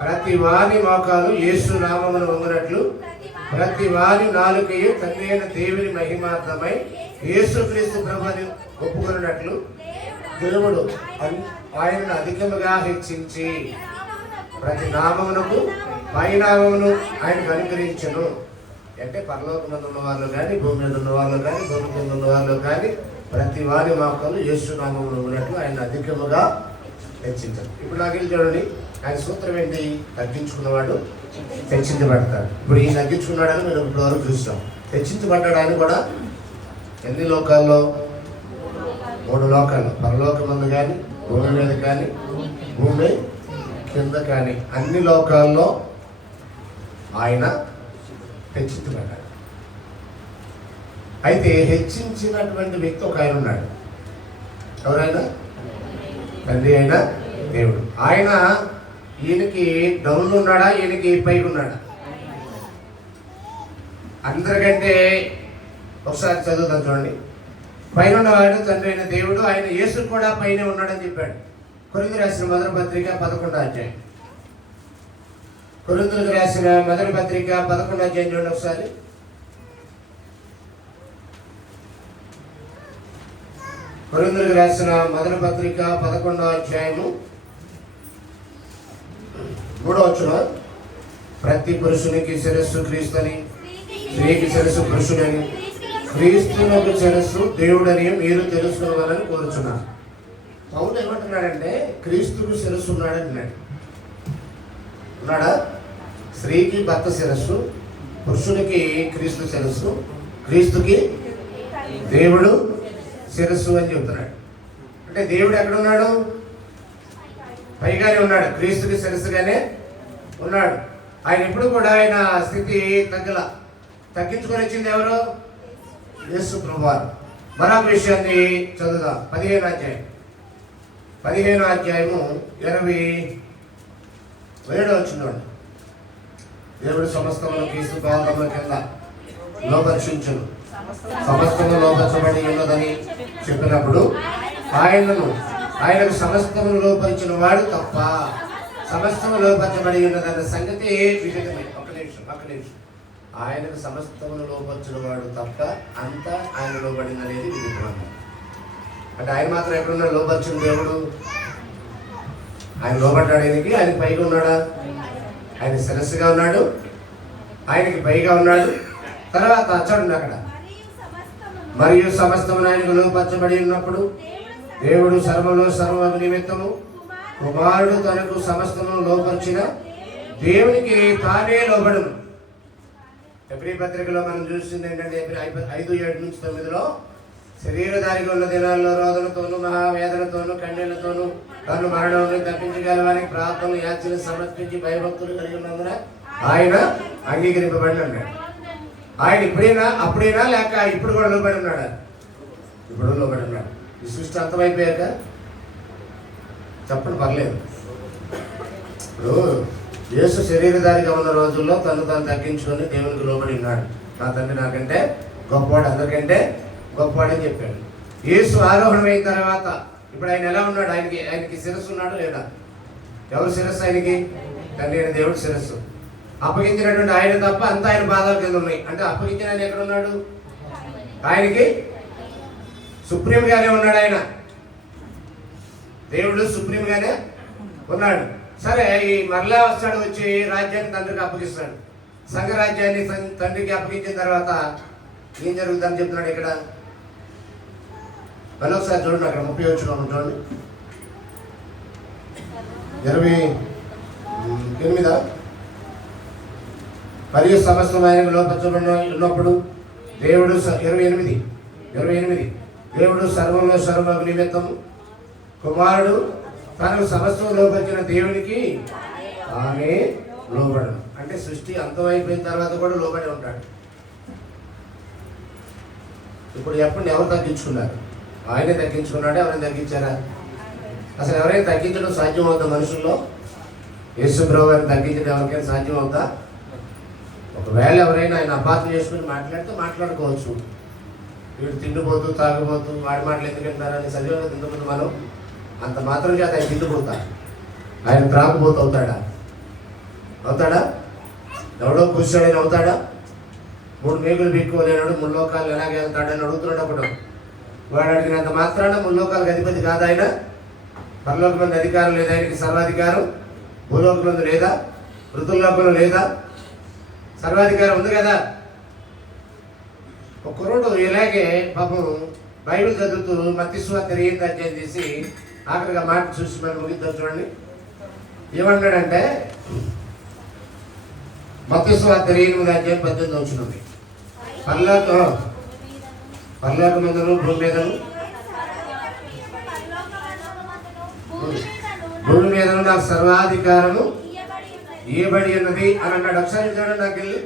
ప్రతి వాని మోకాలు యేసు నామమును వంగునట్లు, ప్రతి వాని నాలుకయు తండ్రి అయిన దేవుని మహిమార్థమై యేసుక్రీస్తు ప్రభువుని ఒప్పుకొనున్నట్లు దేవుడు ఆయనను అధికముగా హెచ్చించి ప్రతి నామమునకు పైనామమును ఆయనకు అనుగ్రహించను. అంటే పరలోకమందు ఉన్న వాళ్ళు కానీ, భూమి మీద ఉన్న వాళ్ళు కానీ, భూమి కింద ఉన్న వాళ్ళు కానీ ప్రతి వారి మోకాలు యేసు నామమును ఉన్నట్లు ఆయన అధికముగా హెచ్చించారు. ఇప్పుడు నాకు చూడండి, ఆయన సూత్రం ఏంటి? తగ్గించుకున్నవాడు హెచ్చించబడతాడు. ఇప్పుడు ఈ తగ్గించుకున్నాడని మేము ఇప్పుడు వరకు చూస్తాం. హెచ్చించబడ్డాడు ఆయన కూడా ఎన్ని లోకాల్లో? 3 లోకాల్లో. పరలోకమందు కానీ, భూమి మీద కానీ, భూమి కింద కానీ అన్ని లోకాల్లో ఆయన హెచ్చించబడ్డాడు. అయితే హెచ్చించినటువంటి వ్యక్తి ఒక ఆయన ఉన్నాడు. ఎవరైనా? తండ్రి అయిన దేవుడు. ఆయన ఈయనకి డౌన్ ఉన్నాడా? ఈయనకి పైకి ఉన్నాడా? అందరికంటే ఒకసారి చదువుతాం చూడండి. పైన ఉన్నవాడు తండ్రి అయిన దేవుడు, ఆయన యేసు కూడా పైన ఉన్నాడని చెప్పాడు. కొరింథీయులకు రాసిన మొదటి పత్రిక 11వ అధ్యాయం. కొరింథీయులకు రాసిన మొదటి పత్రిక 11వ అధ్యాయం చూడండి ఒకసారి. కొరింథీయులకు రాసిన మొదటి పత్రిక 11వ అధ్యాయము 3వ వచనం. ప్రతి పురుషునికి శిరస్సు క్రీస్తు అని, స్త్రీకి శిరస్సు పురుషుడని, క్రీస్తునకు శిరస్సు దేవుడని మీరు తెలుసుకున్నారని కోరుచున్నాను. పౌలు ఏమంటున్నాడంటే క్రీస్తుకు శిరస్సు ఉన్నాడంటున్నాడు. ఉన్నాడా? స్త్రీకి భర్త శిరస్సు, పురుషునికి క్రీస్తు శిరస్సు, క్రీస్తుకి దేవుడు శిరస్సు అని చెబుతున్నాడు. అంటే దేవుడు ఎక్కడున్నాడు? పైగానే ఉన్నాడు, క్రీస్తుకి శిరస్సుగానే ఉన్నాడు. ఆయన ఎప్పుడు కూడా ఆయన స్థితి తగ్గించుకొని వచ్చింది ఎవరు? యేసు ప్రభువారు. మరొక విషయాన్ని చదువుదాం. 15వ అధ్యాయం 27వ అధ్యాయము 27వ వచనం. దేవుడు సమస్తమును క్రీస్తు పాదముల కింద లోపర్శించును, సమస్తము లోపరచబడి ఉన్నదని చెప్పినప్పుడు ఆయనకు సమస్తమును లోపరిచిన వాడు తప్ప సమస్తము లోపరచబడి ఉన్నదన్న సంగతి విదితమే. ఒక్క నిమిషం. ఆయనకు సమస్తమును లోపరిచిన వాడు తప్ప అంతా ఆయన లోబడింది అనేది విదితమే. అంటే ఆయన మాత్రం ఎక్కడున్నాడు? లోపరిచిన దేవుడు. ఆయన లోబడ్డాడు. ఆయన పైగా ఉన్నాడా? ఆయన శిరస్సుగా ఉన్నాడు, ఆయనకి పైగా ఉన్నాడు. తర్వాత చూడండి అక్కడ, మరియు సమస్తమును ఆయనకు లోపరచబడి ఉన్నప్పుడు దేవుడు సర్వము నిమిత్తము కుమారుడు తనకు సమస్తమును లోపరిచిన దేవునికి తానే లోబడును. ఎబ్రీ పత్రికలో మనం చూసింది ఏంటంటే 5:7-9 శరీరధారిగా ఉన్న దినాల్లో రోదనతోనూ మహావేదనతోనూ కన్నీళ్లతోనూ తను మరణంలో తప్పించగలవానికి ప్రార్థనలు యాచనలు సమర్పించి భయభక్తులు కలిగి ఉన్నందున ఆయన అంగీకరింపబడి అన్నాడు. ఆయన అప్పుడైనా లేక ఇప్పుడు కూడా లోబడి ఉన్నాడా? ఇప్పుడు లోబడి ఉన్నాడు. ఈ సృష్టి అంతమైపోయాక చెప్పండి, పర్లేదు. ఇప్పుడు యేసు శరీరధారిగా ఉన్న రోజుల్లో తను తగ్గించుకొని దేవునికి లోబడి ఉన్నాడు. నా తండ్రి నాకంటే గొప్పవాడు, అందరికంటే గొప్పవాడని చెప్పాడు. యేసు ఆరోహణమైన తర్వాత ఇప్పుడు ఆయన ఎలా ఉన్నాడు? ఆయనకి శిరస్సు ఉన్నాడు లేదా? ఎవరు శిరస్సు ఆయనకి? తండ్రి అయిన దేవుడు శిరస్సు. అప్పగించినటువంటి ఆయన తప్ప అంతా ఆయన బాధల కింద ఉన్నాయి. అంటే అప్పగించిన ఆయన ఎక్కడ ఉన్నాడు? ఆయనకి సుప్రీంగానే ఉన్నాడు. ఆయన దేవుడు సుప్రీంగానే ఉన్నాడు. సరే, ఈ మరలా వస్తాడు, వచ్చి రాజ్యాన్ని తండ్రికి అప్పగిస్తాడు. సంఘ రాజ్యాన్ని తండ్రికి అప్పగించిన తర్వాత ఏం జరుగుతుందని చెప్తున్నాడు ఇక్కడ. మరొకసారి చూడండి, అక్కడ 30 వచ్చిన చూడండి, 28. మరియు సమస్తం ఆయన లోపరచబడి ఉన్నప్పుడు దేవుడు 28 దేవుడు సర్వంలో సర్వకు నిమిత్తము కుమారుడు తనకు సమస్తం లోపరిచిన దేవునికి ఆమె లోబడను. అంటే సృష్టి అంతమైపోయిన తర్వాత కూడా లోబడి ఉంటాడు. ఇప్పుడు చెప్పండి, ఎవరు తగ్గించుకున్నారు? ఆయనే తగ్గించుకున్నాడు. ఎవరైనా తగ్గించారా? అసలు ఎవరైనా తగ్గించడం సాధ్యం అవుతా? మనుషుల్లో యేసు ప్రభువు గారిని తగ్గించడం ఎవరికైనా సాధ్యం అవుతా? ఒకవేళ ఎవరైనా ఆయన అపార్థం చేసుకుని మాట్లాడితే మాట్లాడుకోవచ్చు. వీడు తిండిపోతూ తాగిపోతూ వాడి మాటలు ఎందుకు వింటారని సజీవంగా తిండిపోతూ మనం అంత మాత్రం చేత ఆయన తిండిపోతా, ఆయన త్రాగుపోతూ అవుతాడా? ఎవడో కూర్చోడని అవుతాడా? 3 మేకులు బిక్కువలేనాడు ముల్లోకాలు ఎలాగే వెళ్తాడని అడుగుతున్నాడు. అప్పుడు వాడు అడిగినంత మాత్రాన ముల్లోకాలకు అధిపతి కాదు ఆయన. పరలోక మంది అధికారం లేదా? ఆయనకి సర్వాధికారం. భూలోక మంది లేదా? ఋతుల్లోకంలో లేదా? సర్వాధికారం ఉంది కదా. ఒక కుర్రోడు ఇలాగే పాపం బైబిల్ చదువుతూ మత్తయి సువార్త 8వ అధ్యాయం తీసి ఆఖరిగా మాట చూసి మనం ముగిద్దాం. చూడండి ఏమన్నాడంటే, మత్తయి సువార్త 8వ అధ్యాయం 18 వచ్చింది. పరలోకమందును భూమి మీదను నాకు సర్వాధికారము ఇయ్యబడి ఉన్నది అని అన్నాడు. ఒకసారి చూడండి, నాకు వెళ్ళి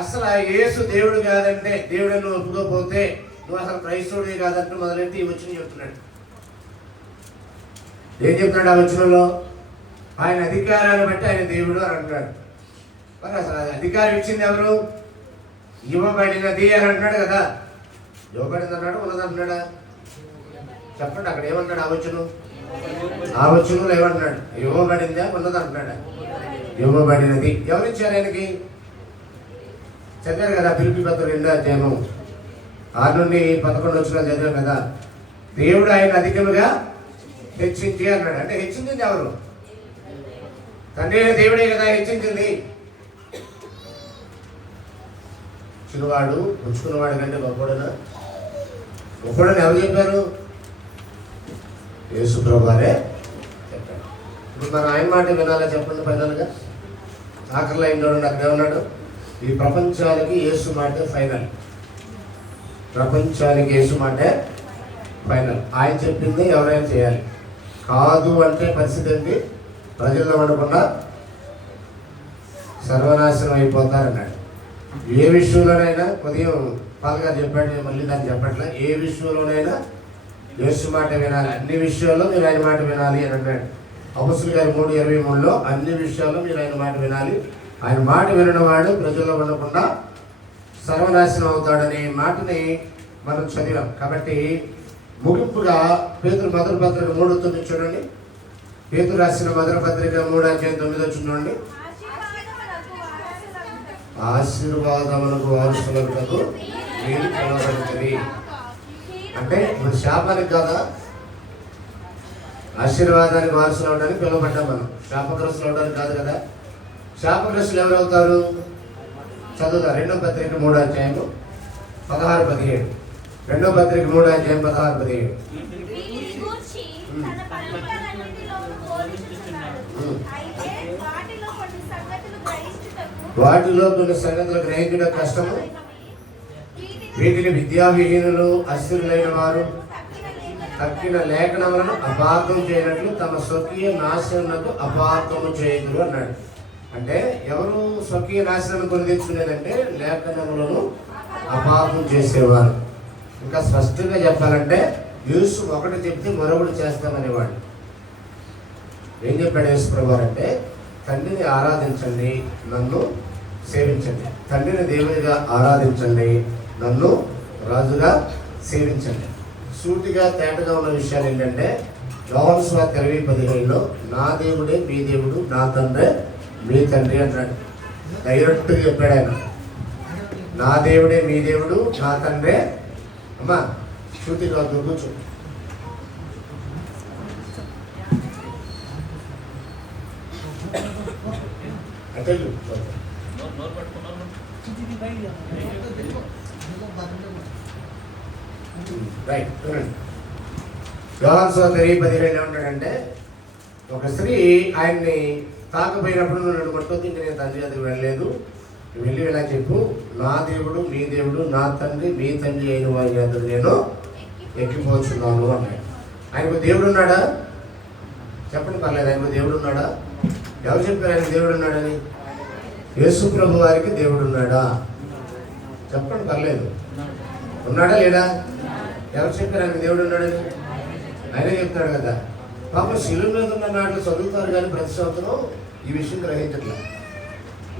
అసలు ఆ యేసు దేవుడు కాదంటే, దేవుడు నువ్వు ఒప్పుకోపోతే నువ్వు అసలు క్రైస్తవుడే కాదంటూ మొదలెట్టి ఈ వచనం చెప్తున్నాడు. ఏం చెప్తున్నాడు ఆ వచనంలో? ఆయన అధికారాన్ని బట్టి ఆయన దేవుడు అని అంటున్నాడు. మరి అసలు అధికారం ఇచ్చింది ఎవరు? ఇవ్వబడినది అని అంటున్నాడు కదా. ఇవ్వబడింది అన్నాడు, ఉన్నది అంటున్నాడా? చెప్పండి, అక్కడ ఏమన్నాడు? ఆ వచనంలో ఏమంటున్నాడు? ఇవ్వబడిందా ఉన్నది అంటున్నాడా? ఇవ్వబడినది. ఎవరిచ్చారు ఆయనకి? చదివారు కదా, ఫిలిప్పీ పత్రిక 2వ అధ్యాయం 6 నుండి 11 వచనాలు చదివారు కదా. దేవుడు ఆయన అధికముగా హెచ్చించి అన్నాడు. అంటే హెచ్చించింది ఎవరు? తండ్రి అయిన దేవుడే కదా హెచ్చించింది. చిన్నవాడు పుచ్చుకున్నవాడి కంటే గొప్పడనా? గొప్పడని ఎవరు చెప్పారు? యేసు ప్రభువారే చెప్పాడు. ఇప్పుడు మనం ఆయన మాట వినాలా? చెప్పండి. ఫైనల్గా ఆఖరి లైన్ చూడండి, అక్కడ ఏమన్నాడు? ఈ ప్రపంచానికి యేసు మాటే ఫైనల్. ప్రపంచానికి యేసు మాటే ఫైనల్. ఆయన చెప్పింది ఎవరైనా చేయాలి. కాదు అంటే పరిస్థితి ఏంటి? ప్రజల్లో ఉండకుండా సర్వనాశనం అయిపోతారన్నాడు. ఏ విషయంలోనైనా, ఉదయం పాల్గా చెప్పాడు, మళ్ళీ దాన్ని చెప్పట్లే, ఏ విషయంలోనైనా యేసు మాట వినాలి. అన్ని విషయాల్లో మీరు ఆయన మాట వినాలి అని అన్నాడు. అపొస్తలుల కార్యం 3:23లో అన్ని విషయాల్లో మీరు ఆయన మాట వినాలి. ఆయన మాట వినడం వాడు ప్రజల్లో ఉండకుండా సర్వనాశనం అవుతాడనే మాటని మనం చదివాం. కాబట్టి ముగింపుగా పేతురు మొదటి పత్రిక 3:9 చూడండి. పేతురు రాసిన మొదటి పత్రిక 3వ అధ్యాయం 9 చూడండి. ఆశీర్వాదములకు వారసులకు మీరు పిలువబడుతుంది. అంటే మన శాపానికి కదా, ఆశీర్వాదానికి వారసులు అవడానికి పిలువబడ్డాం మనం. శాపగ్రస్తులు అవడానికి కాదు కదా. శాపగ్రస్తులు ఎవరు అవుతారు? చదువుతా 2వ పత్రిక 3వ అధ్యాయం 16-17. 2వ పత్రిక 3వ అధ్యాయం 16-17. వాటిలో కొన్ని సంగతులు గ్రహించడం కష్టము. వీటిని విద్యావిహీనులు, అస్థిరులైన వారు తక్కిన లేఖనములను అపార్థం చేయనట్లు తమ స్వకీయ నాశనకు అపార్థము చేయదురు అన్నాడు. అంటే ఎవరు స్వకీయ నాశనం కొని తెచ్చుకునేదంటే లేఖనములను అపార్థం చేసేవారు. ఇంకా స్పష్టంగా చెప్పాలంటే యేసు ఒకటి చెప్తే మరొకటి చేస్తామనేవాడు. ఏం చెప్పాడు యేసు ప్రభువు అంటే, తండ్రిని ఆరాధించండి, నన్ను సేవించండి. తండ్రిని దేవునిగా ఆరాధించండి, నన్ను రాజుగా సేవించండి. సూటిగా తేటగా ఉన్న విషయాలు ఏంటంటే యోహాను సువార్త 20:15లో నా దేవుడే మీ దేవుడు, నా తండ్రే మీ తండ్రి అంటాడు. డైరెక్ట్గా చెప్పాడు ఆయన. నా దేవుడే మీ దేవుడు, నా తండ్రే. అమ్మా సూటిగా కూర్చో. అంటే రైట్ చూడండి. యోహాను సువార్త 20:15 ఏమంటాడంటే, ఒక స్త్రీ ఆయన్ని తాకపోయినప్పుడు నువ్వు నన్ను కొట్టుకొచ్చి ఇంక నేను తండ్రి దగ్గరికి వెళ్ళలేదు, వెళ్ళి ఇలా చెప్పు, నా దేవుడు మీ దేవుడు, నా తండ్రి మీ తండ్రి అయిన వారి అందరూ నేను ఎక్కిపోతున్నాను అన్నాడు. ఆయనకు దేవుడు ఉన్నాడా? చెప్పండి, పర్లేదు. ఆయనకు దేవుడు ఉన్నాడా? ఎవరు చెప్పారు ఆయన దేవుడు ఉన్నాడని? యేసు ప్రభు వారికి దేవుడు ఉన్నాడా? చెప్పండి, పర్లేదు. ఉన్నాడా లేడా? ఎవరు చెప్పారు ఆయన దేవుడు ఉన్నాడని? ఆయనే చెప్తాడు కదా. పాపం శిలువ మీద ఉన్న నాట్లు చదువుతారు కానీ ప్రతి సంవత్సరం ఈ విషయం గ్రహించట్లేదు.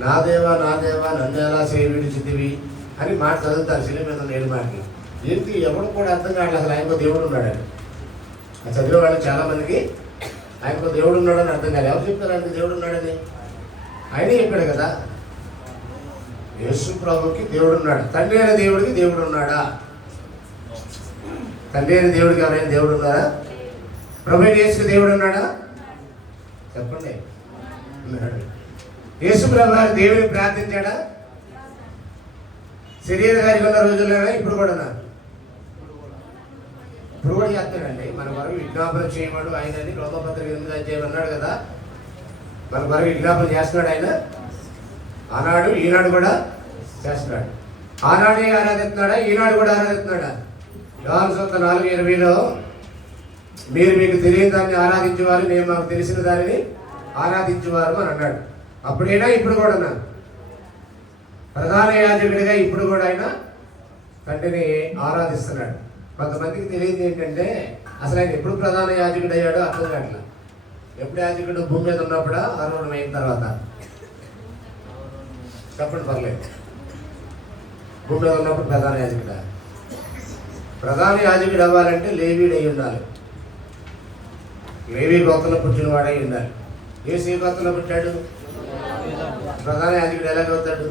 నా దేవా నా దేవా నన్ను ఎలా విడిచితివి అని మాట చదువుతారు శిలువ మీద ఉన్న ఏడు మాటకి. ఏంటి ఎవరు కూడా అర్థం కావట్లేదు అసలు ఆయనకు దేవుడు ఉన్నాడని. ఆ చదివే వాళ్ళు చాలామందికి ఆయనకు దేవుడు ఉన్నాడని అర్థం కాదు. ఎవరు చెప్తారు ఆయనకు దేవుడు ఉన్నాడని? ఆయనే చెప్పాడు కదా. యేసు ప్రభుకి దేవుడు ఉన్నాడు. తండ్రి అయిన దేవుడికి దేవుడు ఉన్నాడా? తండ్రి అయిన దేవుడికి ఎవరైనా దేవుడు ఉన్నారా? ప్రభు యేసుకి దేవుడు ఉన్నాడా? చెప్పండి. ఉన్నాడు. యేసు ప్రభు గారు దేవుని ప్రార్థించాడా? శరీరధారిగా ఉన్న రోజుల్లోనే ఇప్పుడు కూడా చేస్తాడండి. మన వరకు విజ్ఞాపన చేయమడు ఆయనని రోమపత్రిక 8 చేయమన్నాడు కదా. మన వరకు విజ్ఞాపన చేస్తున్నాడు ఆయన. ఆనాడు ఈనాడు కూడా చేస్తున్నాడు. ఆనాడే ఆరాధిస్తున్నాడా? ఈనాడు కూడా ఆరాధిస్తున్నాడా? యోహాను సువార్త 4:20లో మీరు మీకు తెలియని దాన్ని ఆరాధించేవారు, నేను మాకు తెలిసిన దానిని ఆరాధించేవారు అని అన్నాడు. అప్పుడైనా ఇప్పుడు కూడా ప్రధాన యాజకుడిగా ఇప్పుడు కూడా ఆయన తండ్రిని ఆరాధిస్తున్నాడు. కొంతమందికి తెలియదు ఏంటంటే అసలు ఆయన ఎప్పుడు ప్రధాన యాజకుడు అయ్యాడో అర్థం కావట్లేదు. ఎప్పుడు యాజకుడు భూమి మీద ఉన్నప్పుడా ఆరోహణం అయిన తర్వాత? చెప్పండి, పర్లేదు. భూమి మీద ఉన్నప్పుడు ప్రధాన యాజకుడా? ప్రధాన యాజకుడు అవ్వాలంటే లేవీడు అయి ఉండాలి. లేవీ గోత్రంలో పుట్టినవాడై ఉండాలి. యేసు ఏ గోత్రంలో పుట్టాడు? ప్రధాన యాజకుడు ఎలాగవుతాడు?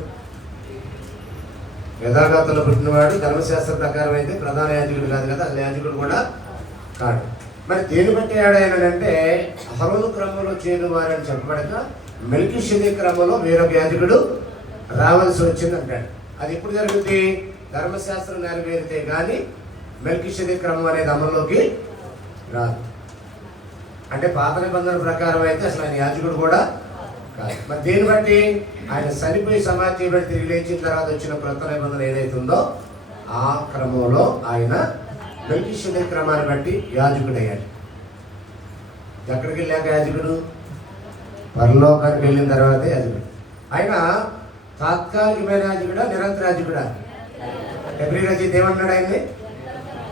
యథాగోత్రంలో పుట్టినవాడు. ధర్మశాస్త్ర ప్రకారం అయితే ప్రధాన యాజకుడు కాదు కదా, అసలు యాజకుడు కూడా కాడు. మరి దేని బట్టి ఏడాయనంటే అహరోను క్రమంలో చేరువారని చెప్పబడక మెల్కీషెదెకు క్రమంలో వేరొక యాజకుడు రావాల్సి వచ్చింది అంటాడు. అది ఎప్పుడు జరుగుతుంది? ధర్మశాస్త్రం నెరవేరితే కానీ మెల్కీషెదెకు క్రమం అనేది అమల్లోకి రాదు. అంటే పాత నిబంధన ప్రకారం అయితే అసలు ఆయన యాజకుడు కూడా కాదు. మరి దేన్ని బట్టి? ఆయన చనిపోయి సమాధి చేయబడి తిరిగి లేచిన తర్వాత వచ్చిన క్రొత్త నిబంధన ఏదైతుందో ఆ క్రమంలో ఆయన మెల్కీషెదెకు క్రమాన్ని బట్టి యాజకుడు అయ్యాడు. ఎక్కడికి వెళ్ళాక యాజకుడు? పరలోకానికి వెళ్ళిన తర్వాతే యాజకుడు. ఆయన తాత్కాలికమైన యాజకుడా, నిరంతర యాజకుడా? ఎబ్రీ రచయిత ఏమన్నాడు? ఆయన్ని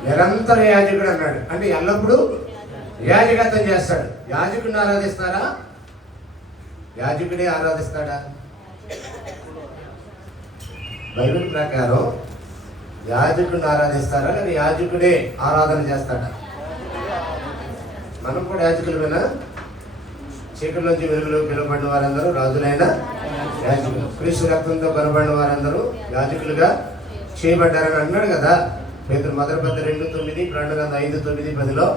నిరంతర యాజకుడు అన్నాడు. అంటే ఎల్లప్పుడూ యాజకత్వం చేస్తాడు. యాజకుడిని ఆరాధిస్తారా? యాజకుడే ఆరాధిస్తాడా? బైబిల్ ప్రకారం యాజకుడిని ఆరాధిస్తారా లేదా యాజకుడే ఆరాధన చేస్తాడా? మనం కూడా యాజకులమైనా? చీకటిలోంచి వెలుగులోకి పిలువబడిన వారందరూ రాజులైన యాజకులు, క్రీస్తు రక్తంతో కొనబడిన వారందరూ యాజకులుగా చేయబడ్డారని అన్నాడు కదా పేతురు 1:2-9, 5:9-10లో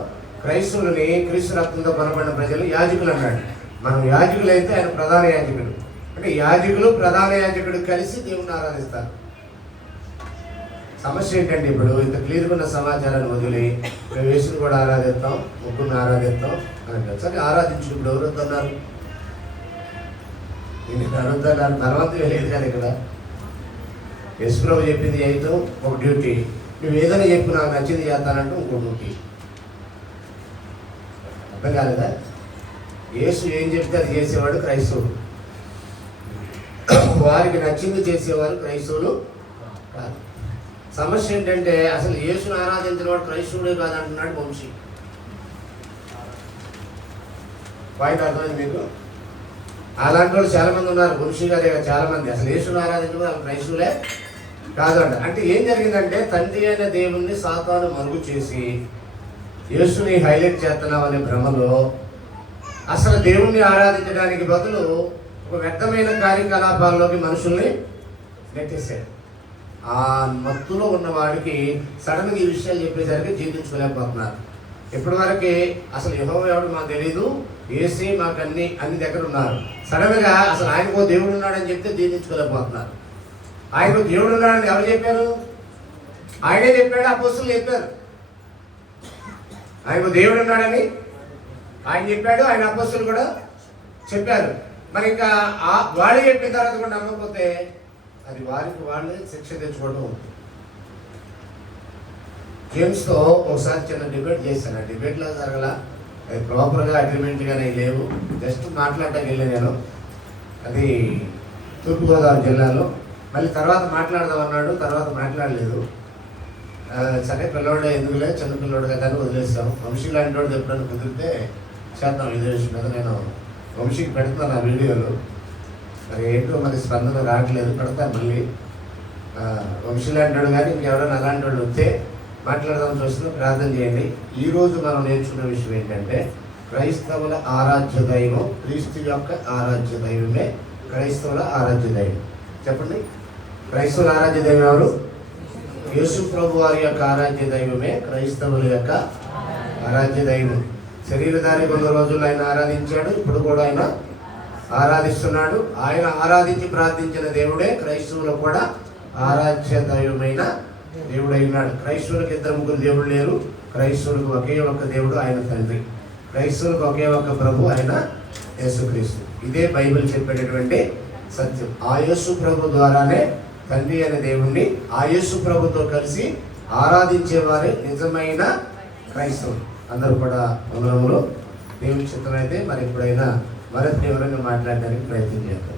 క్రైస్తవులని క్రీస్తు రక్తంతో కొనబడిన ప్రజలు యాజకులు అన్నాడు. మనం యాజకులైతే ఆయన ప్రధాన యాజకుడు. అంటే యాజకులు ప్రధాన యాజకుడు కలిసి దేవుణ్ణి ఆరాధిస్తారు. సమస్య ఏంటంటే ఇప్పుడు ఇంత క్లియర్గా ఉన్న సమాచారాన్ని వదిలి మేము యేసుని కూడా ఆరాధిస్తాం, ముగ్గురిని ఆరాధిస్తాం అని అంటారు. సరే ఆరాధించు. ఇప్పుడు ఎవరు వద్దన్నారు? ఇన్ని అడుగుతున్నారు. తర్వాత వెళ్ళేది కదా ఇక్కడ. యేసు ప్రభు చెప్పింది అయితే ఒక డ్యూటీ, నువ్వు ఏదైనా చెప్పి నాకు నచ్చింది చేస్తానంటే ఇంకో డ్యూటీ. అర్థం కాలేదా? యేసు ఏం చెప్తే అది చేసేవాడు క్రైస్తవుడు. వారికి నచ్చింది చేసేవారు క్రైస్తవులు కాదు. సమస్య ఏంటంటే అసలు యేసును ఆరాధించిన వాడు క్రైస్తవుడే కాదంటున్నాడు వంశీ. పాయింట్ అర్థమైంది మీకు? అలాంటి వాళ్ళు చాలా మంది ఉన్నారు. వంశీ గారి చాలా మంది అసలు యేసుని ఆరాధించడం వాళ్ళు క్రైస్తవులే కాదు అంట. అంటే ఏం జరిగిందంటే తండ్రి అయిన దేవుణ్ణి సాతాను మరుగు చేసి యేసుని హైలైట్ చేస్తున్నాం అనే భ్రమలో అసలు దేవుణ్ణి ఆరాధించడానికి బదులు ఒక వ్యర్థమైన కార్యకలాపాల్లోకి మనుషుల్ని నెట్టేశారు. ఆ మత్తులో ఉన్న వాడికి సడన్గా ఈ విషయాలు చెప్పేసరికి జీవించుకోలేకపోతున్నారు. ఇప్పటివరకు అసలు యెహోవా ఎవడు మాకు తెలీదు, ఏసీ మాకు అన్ని దగ్గర ఉన్నారు. సడన్గా అసలు ఆయనకో దేవుడు ఉన్నాడని చెప్తే జీవించుకోలేకపోతున్నారు. ఆయనకు దేవుడు ఉన్నాడని ఎవరు చెప్పారు? ఆయనే చెప్పాడు, అపోస్తలులు చెప్పారు. ఆయనకు దేవుడు ఉన్నాడని ఆయన చెప్పాడు, ఆయన అపోస్తలులు కూడా చెప్పారు. మరి ఇంకా వాళ్ళు చెప్పిన తర్వాత కూడా నమ్మకపోతే అది వారికి వాళ్ళే శిక్ష తెచ్చుకోవడం ఉంది. జేమ్స్తో ఒకసారి చిన్న డిబేట్ చేశాను. ఆ డిబేట్లో జరగల, అది ప్రాపర్గా అగ్రిమెంట్గానే లేవు, జస్ట్ మాట్లాడటానికి వెళ్ళాను నేను. అది తూర్పుగోదావరి జిల్లాలో. మళ్ళీ తర్వాత మాట్లాడదాం అన్నాడు, తర్వాత మాట్లాడలేదు. సరే పిల్లవాడే ఎందుకులే, చిన్న పిల్లవాడు కదా అని వదిలేస్తాం. వంశీ లాంటి వాడు ఎప్పుడైనా కుదిరితే చేద్దాం ఇదే విషయం మీద. నేను వంశీకి పెడుతున్నాను ఆ వీడియోలు. మరి ఏంటో మరి స్పందన రావట్లేదు, పెడతాను మళ్ళీ. వంశీ లాంటి వాడు కానీ ఇంకెవరైనా అలాంటి వాడు వస్తే మాట్లాడదాం చూస్తున్నా, ప్రార్థన చేయండి. ఈరోజు మనం నేర్చుకున్న విషయం ఏంటంటే క్రైస్తవుల ఆరాధ్య దైవం క్రీస్తు యొక్క ఆరాధ్య దైవమే క్రైస్తవుల ఆరాధ్య దైవం. చెప్పండి, క్రైస్తవుల ఆరాధ్య దైవం ఎవరు? యేసు ప్రభు వారి యొక్క ఆరాధ్య దైవమే క్రైస్తవుల యొక్క ఆరాధ్య దైవం. శరీరధారి కొన్ని రోజులు ఆయన ఆరాధించాడు, ఇప్పుడు కూడా ఆయన ఆరాధిస్తున్నాడు. ఆయన ఆరాధించి ప్రార్థించిన దేవుడే క్రైస్తవులకు కూడా ఆరాధ్య దైవమైన దేవుడై ఉన్నాడు. క్రైస్తవులకు 2-3 దేవుడు లేరు. క్రైస్తవులకు ఒకే ఒక్క దేవుడు, ఆయన తండ్రి. క్రైస్తవులకు ఒకే ఒక్క ప్రభు, ఆయన యేసుక్రీస్తు. ఇదే బైబిల్ చెప్పేటటువంటి సత్యం. ఆ యేసు ప్రభు ద్వారానే తండ్రి అనే దేవుణ్ణి ఆ యేసు ప్రభుతో కలిసి ఆరాధించేవారే నిజమైన క్రైస్తవులు. అందరూ కూడా వందనములు. దేవుని చిత్తమైతే మరి ఎప్పుడైనా మరింత వివరంగా మాట్లాడడానికి ప్రయత్నం చేద్దాం.